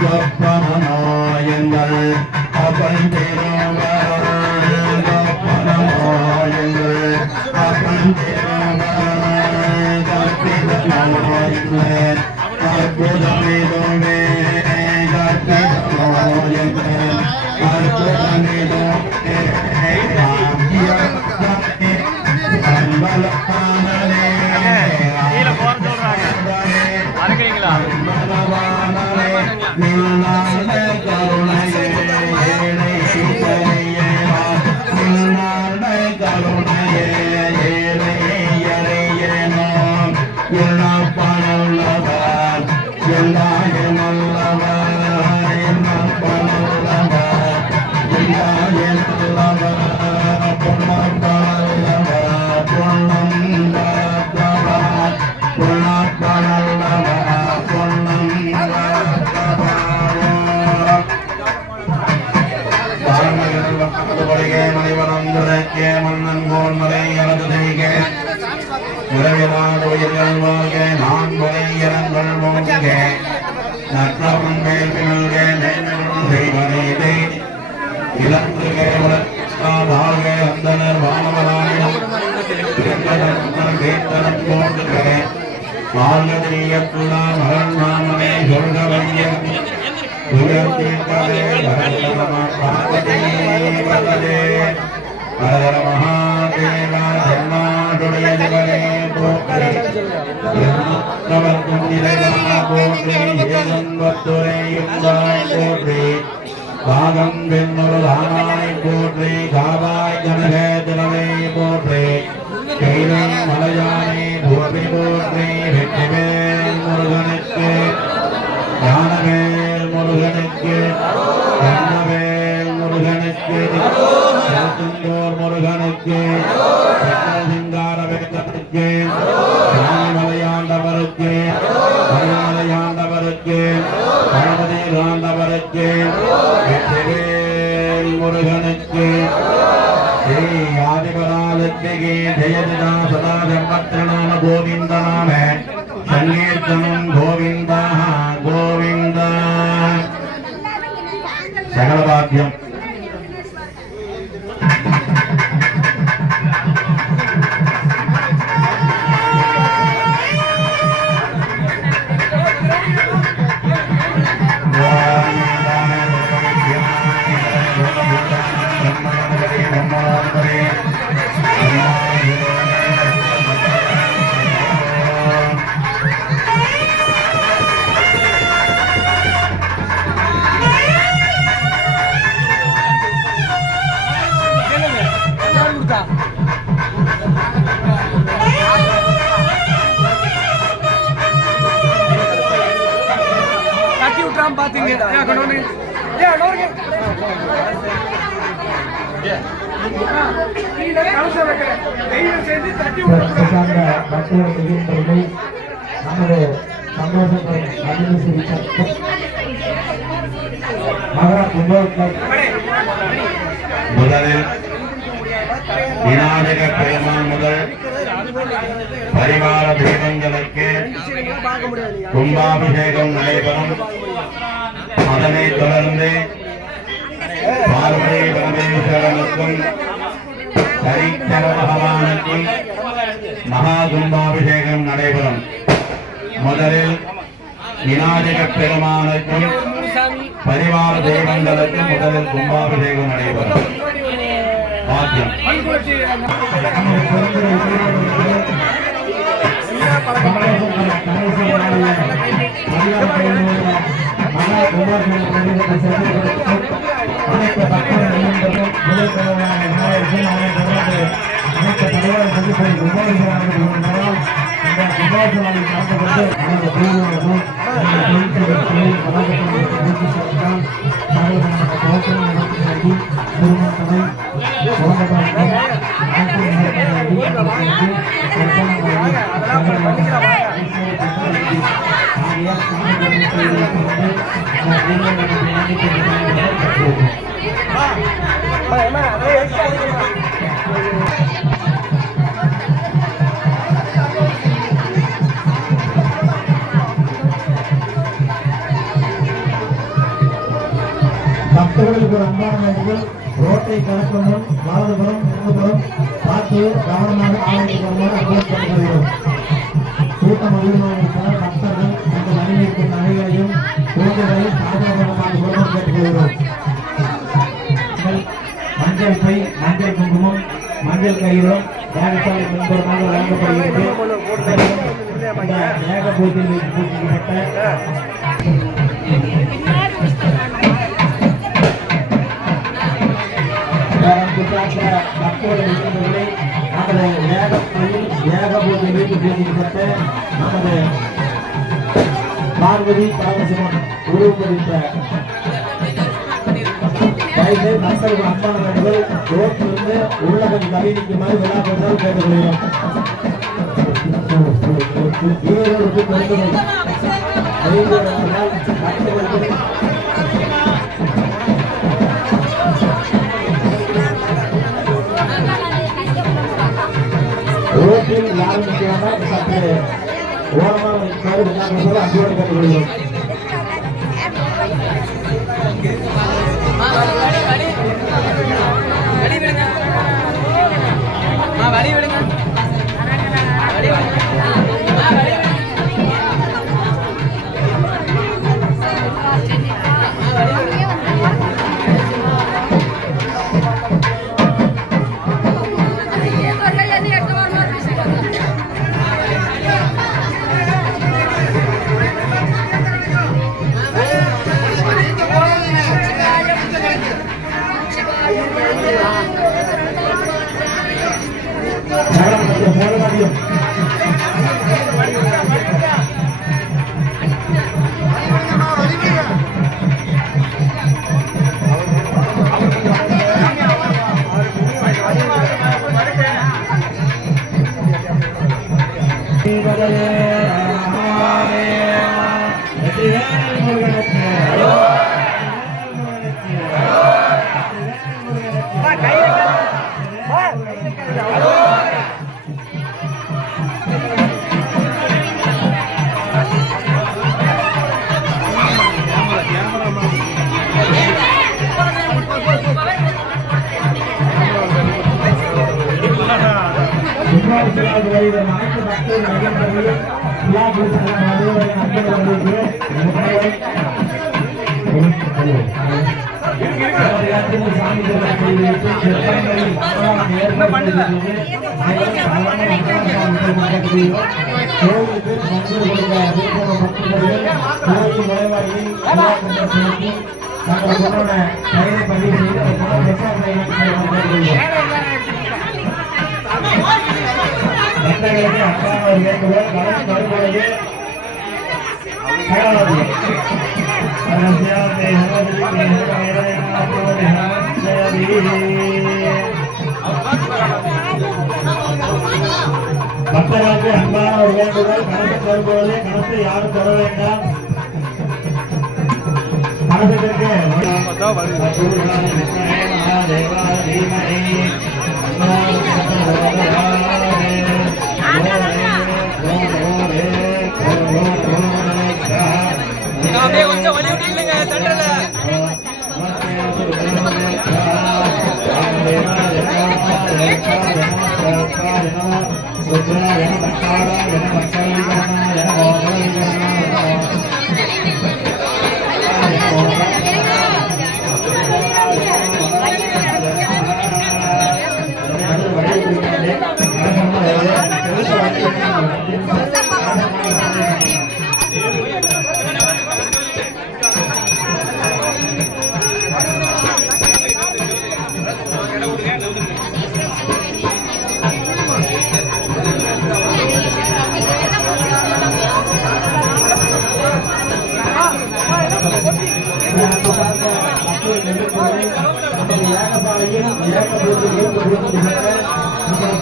சொப்பனமாயங்கள் அப்பன் திருவருள் சொப்பனமாயங்கள் அப்பன் திருவருள் கற்பிதமாயங்கள் அற்புதமிதுமே கற்பிதமாயங்கள் அற்புதமிதுமே அன்பலமானே அருகிறீங்களா நில்லாத கருணையே ஏழை கரையேவா நில்லாத கருணையே ஏழை அறையேனோ என்னப்பனல்லவா எல்லாயமல்லவா என்னப்பனல்லவா எல்லாயமல்லவா பொன்னப்பனல்லவா பொன்னம்பரத்தவா பொன்னப்பனல்லவா மணிவனந்துரைக்கே மன்னன் கோல் மலை எனது செய்க உறவினாடுயிர்கள் வாழ்க நான் வரை இரங்கள் மூழ்க நற்றவன் மேல் பினல்க மேன்மையுடன் செய்வனே இளந்துகே வாழ்க அந்தனர் வானவராயினும் கேட்டனம் போன்றுக வாழ்கதீயத்துள்ள மகன் மாமனே சொல்க வையம் ஹர மகாதேவா தென்னாடுடைய சிவனே போற்றி எண்ணவர்க்கும் இறைவா போற்றி ஏகம்பத்துரையும் தாய் போற்றி பாகம் பெண்ணொரு தானாய் போற்றி காவாய் கனக திறமை போற்றி கைலை மலையானை போற்றி போற்றி வெற்றிவேல் முருகனுக்கு ஞானவேல் முருகனுக்கு கண்ணவேல் முருகனுக்கு திருத்தந்தூர் முருகனுக்கு சிங்கார வேந்தனுக்கு மலையாண்டவருக்கு மலையாண்டவருக்கு கணபதி ஆண்டவருக்கு வெற்றிவேல் முருகனுக்கு ஸ்ரீ ஆதிபராலுக்கு ஜெயதிதா சதா ஜம்பத்ரநாம கோவிந்த நாம சங்கீர்த்தனம் கோவிந்தா கோவிந்த சகலபாக்கியம் பாத்தீங்க சார்ந்த மருத்துவ நிகழ்ச்சிகளை நமது சந்தோஷத்தை அறிவித்து மகர முதலில் விநாயக பெருமான் முதல் பரிவார தெய்வங்களுக்கு கும்பாபிஷேகம் நடைபெறும். அதனைத் தொடர்ந்து பார்வதி பரமேஸ்வரனுக்கும் சரிச்சர பகவானுக்கும் மகா கும்பாபிஷேகம் நடைபெறும். முதலில் விநாயக பெருமானுக்கும் பரிவார தெய்வங்களுக்கும் முதலில் கும்பாபிஷேகம் நடைபெறும். பாக்கியம் பக்தர்களுக்கு ஒரு அன்பான வேண்டுகோள். ரோட்டை கடக்கும் முன் வலதுபுறம் இடதுபுறம் பார்த்து கவனமாக ஆராய்ச்சி வருமாறு அனுமதிக்கப்படுகிறோம். கூட்டம் அதிகமாக இருப்பதால் பக்தர்கள் தங்கள் அணிவிக்கும் நகைகளையும் குழந்தைகளையும் பாதுகாப்பாக வருமாறு கேட்டுக்கொள்கிறோம். மஞ்சள் பை, மஞ்சள் குங்குமம், மஞ்சள் கயிறும் தேவசாலை முன்புறமாக வழங்கப்படுகிறது. மேக பூஜையில் பூஜிக்கப்பட்ட நமது பார்வதி பரமசிவன் உருவப்படுத்த மக்களுக்கு அன்பான வேண்டுகள் ரோட்டிலிருந்து உள்ள கொஞ்சம் தள்ளி நிற்குமாறு விழா பெற்றால் கேட்டுக்கொள்கிறோம். ரோட்டில் யாரும் நிற்காமல் சற்று ஓரமாக நிற்காது விழா அன்போடு கேட்டுக்கொள்கிறோம். பக்தர்களுக்கு அன்பான ஒரு வேண்டுகோள், கணக்கு தரும்போது கணத்தை யாரும் தர வேண்டாம். கணத்திற்கு கொஞ்சம் வழி விட்டு இல்லைங்க சென்டர்ல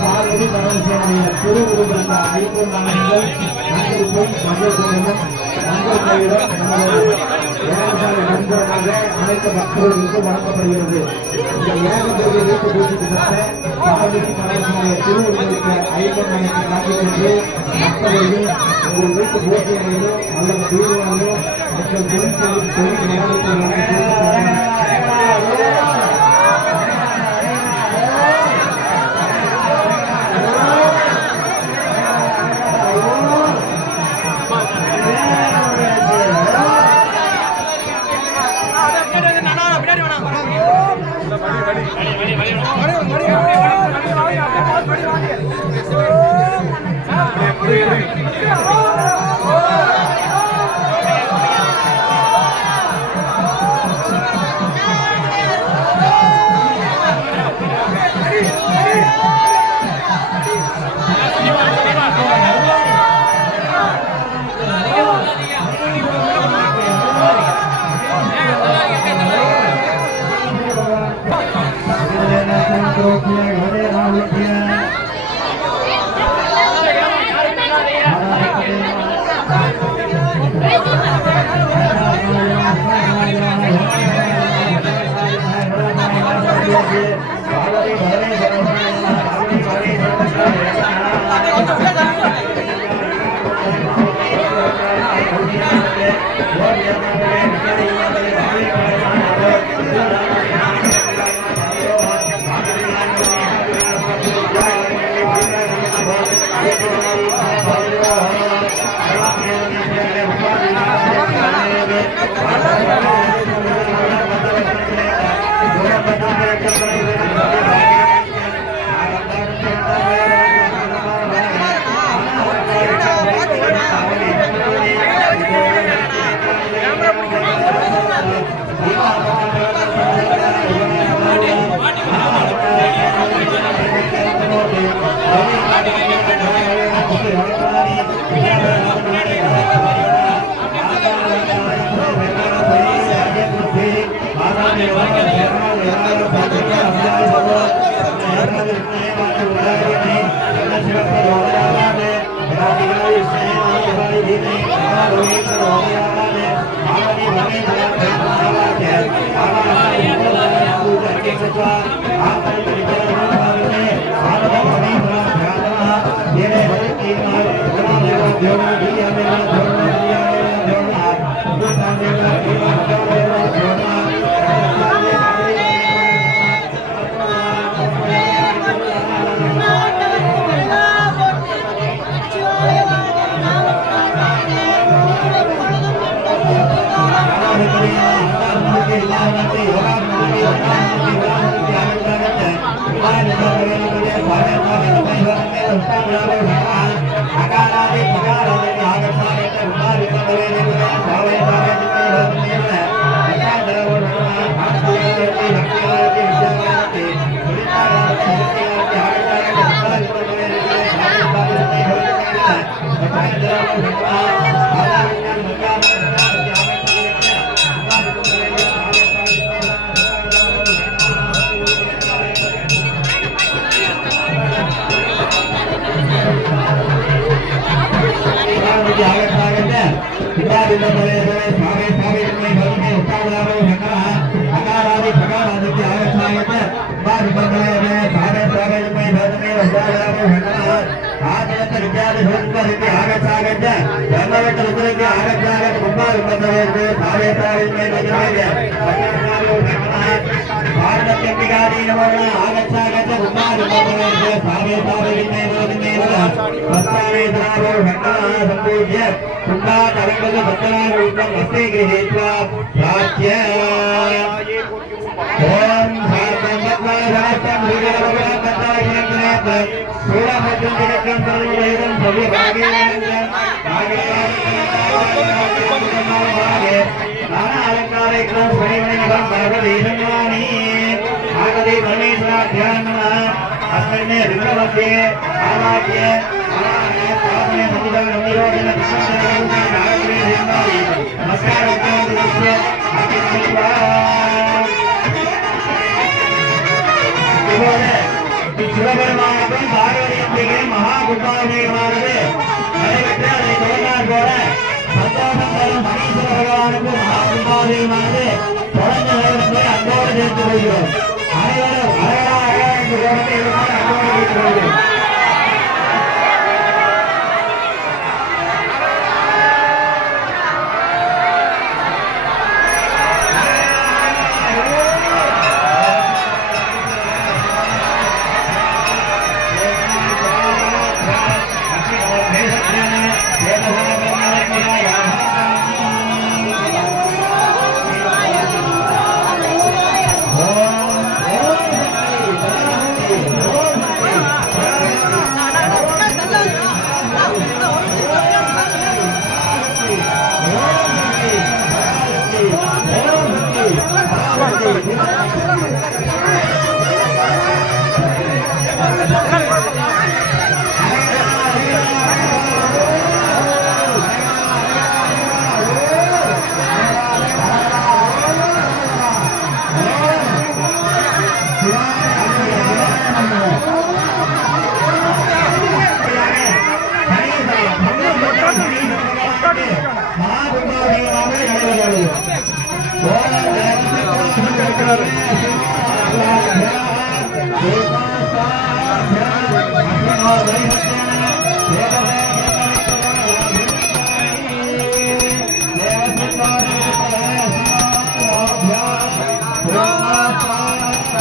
பார்வதி பரமசிவனுடைய திருவுருவந்த 5 நாணயங்கள் நண்பராக அனைத்து பக்தர்களுக்கும் வழங்கப்படுகிறது. இந்த ஏகபோதி வீட்டு பூஜைக்கு பெற்ற பார்வதி பரமசிவனுடைய திருவுருவத்தை 5 நாணயத்தை காட்டிக்கொண்டு பக்தர்கள் ஒரு வீட்டு பூஜைகளிலோ அல்லது தீர்வாலோ மற்றும் தொழில் நேரத்தில் विद्यादि संस्कृति आगच्छागच्छ ब्रह्मविष्णु रुद्रस्य आगच्छागच्छ कुम्भारुपतवेर्गे सावेताविन्मे भजनेभ्य भारतत्यम्बिकादि नमो नमः आगच्छागच्छ कुम्भारुपतवेर्गे सावेताविन्मे भजनेभ्य हस्तानेत्रावो भक्तः सम्पूज्य कुम्भातरङ्गज सत्यनारायणं हस्ते गृहीत्वा प्राच्य ओम भारतमत्वादास्तं भूगोलभगवत्तत्तायज्ञात सूरभद्रं सर्ववेदं भव्यभागेन्द्रं भागे नाना अलंकारेकं स्वनिमनिगं भगवतीशन्यानि आगदे परमेश्वराध्यानमः अस्मिन्ने विग्रहमध्ये आवाक्य आवाहने मंदिरं नमिरोधन नमस्कार சிவபெருமானுக்கும் பார்வதியம்பிகை மகாகும்பாபிஷேகமானது நடைபெற்று அதை தொடர்ந்தார் போல சந்தோஷம் தரும் சனீஸ்வர பகவானுக்கும் மகாகும்பாபிஷேகமானது தொடர்ந்து நடைபெற்று அன்போடு சேர்த்து கொள்கிறோம். அனைவரும் அழகாக என்று கோரத்தை அன்போடு சேர்த்து கொள்கிறோம்.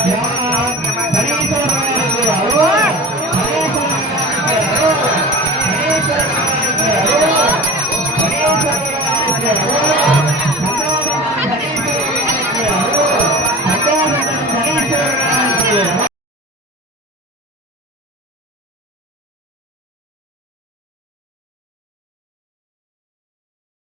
Yeah.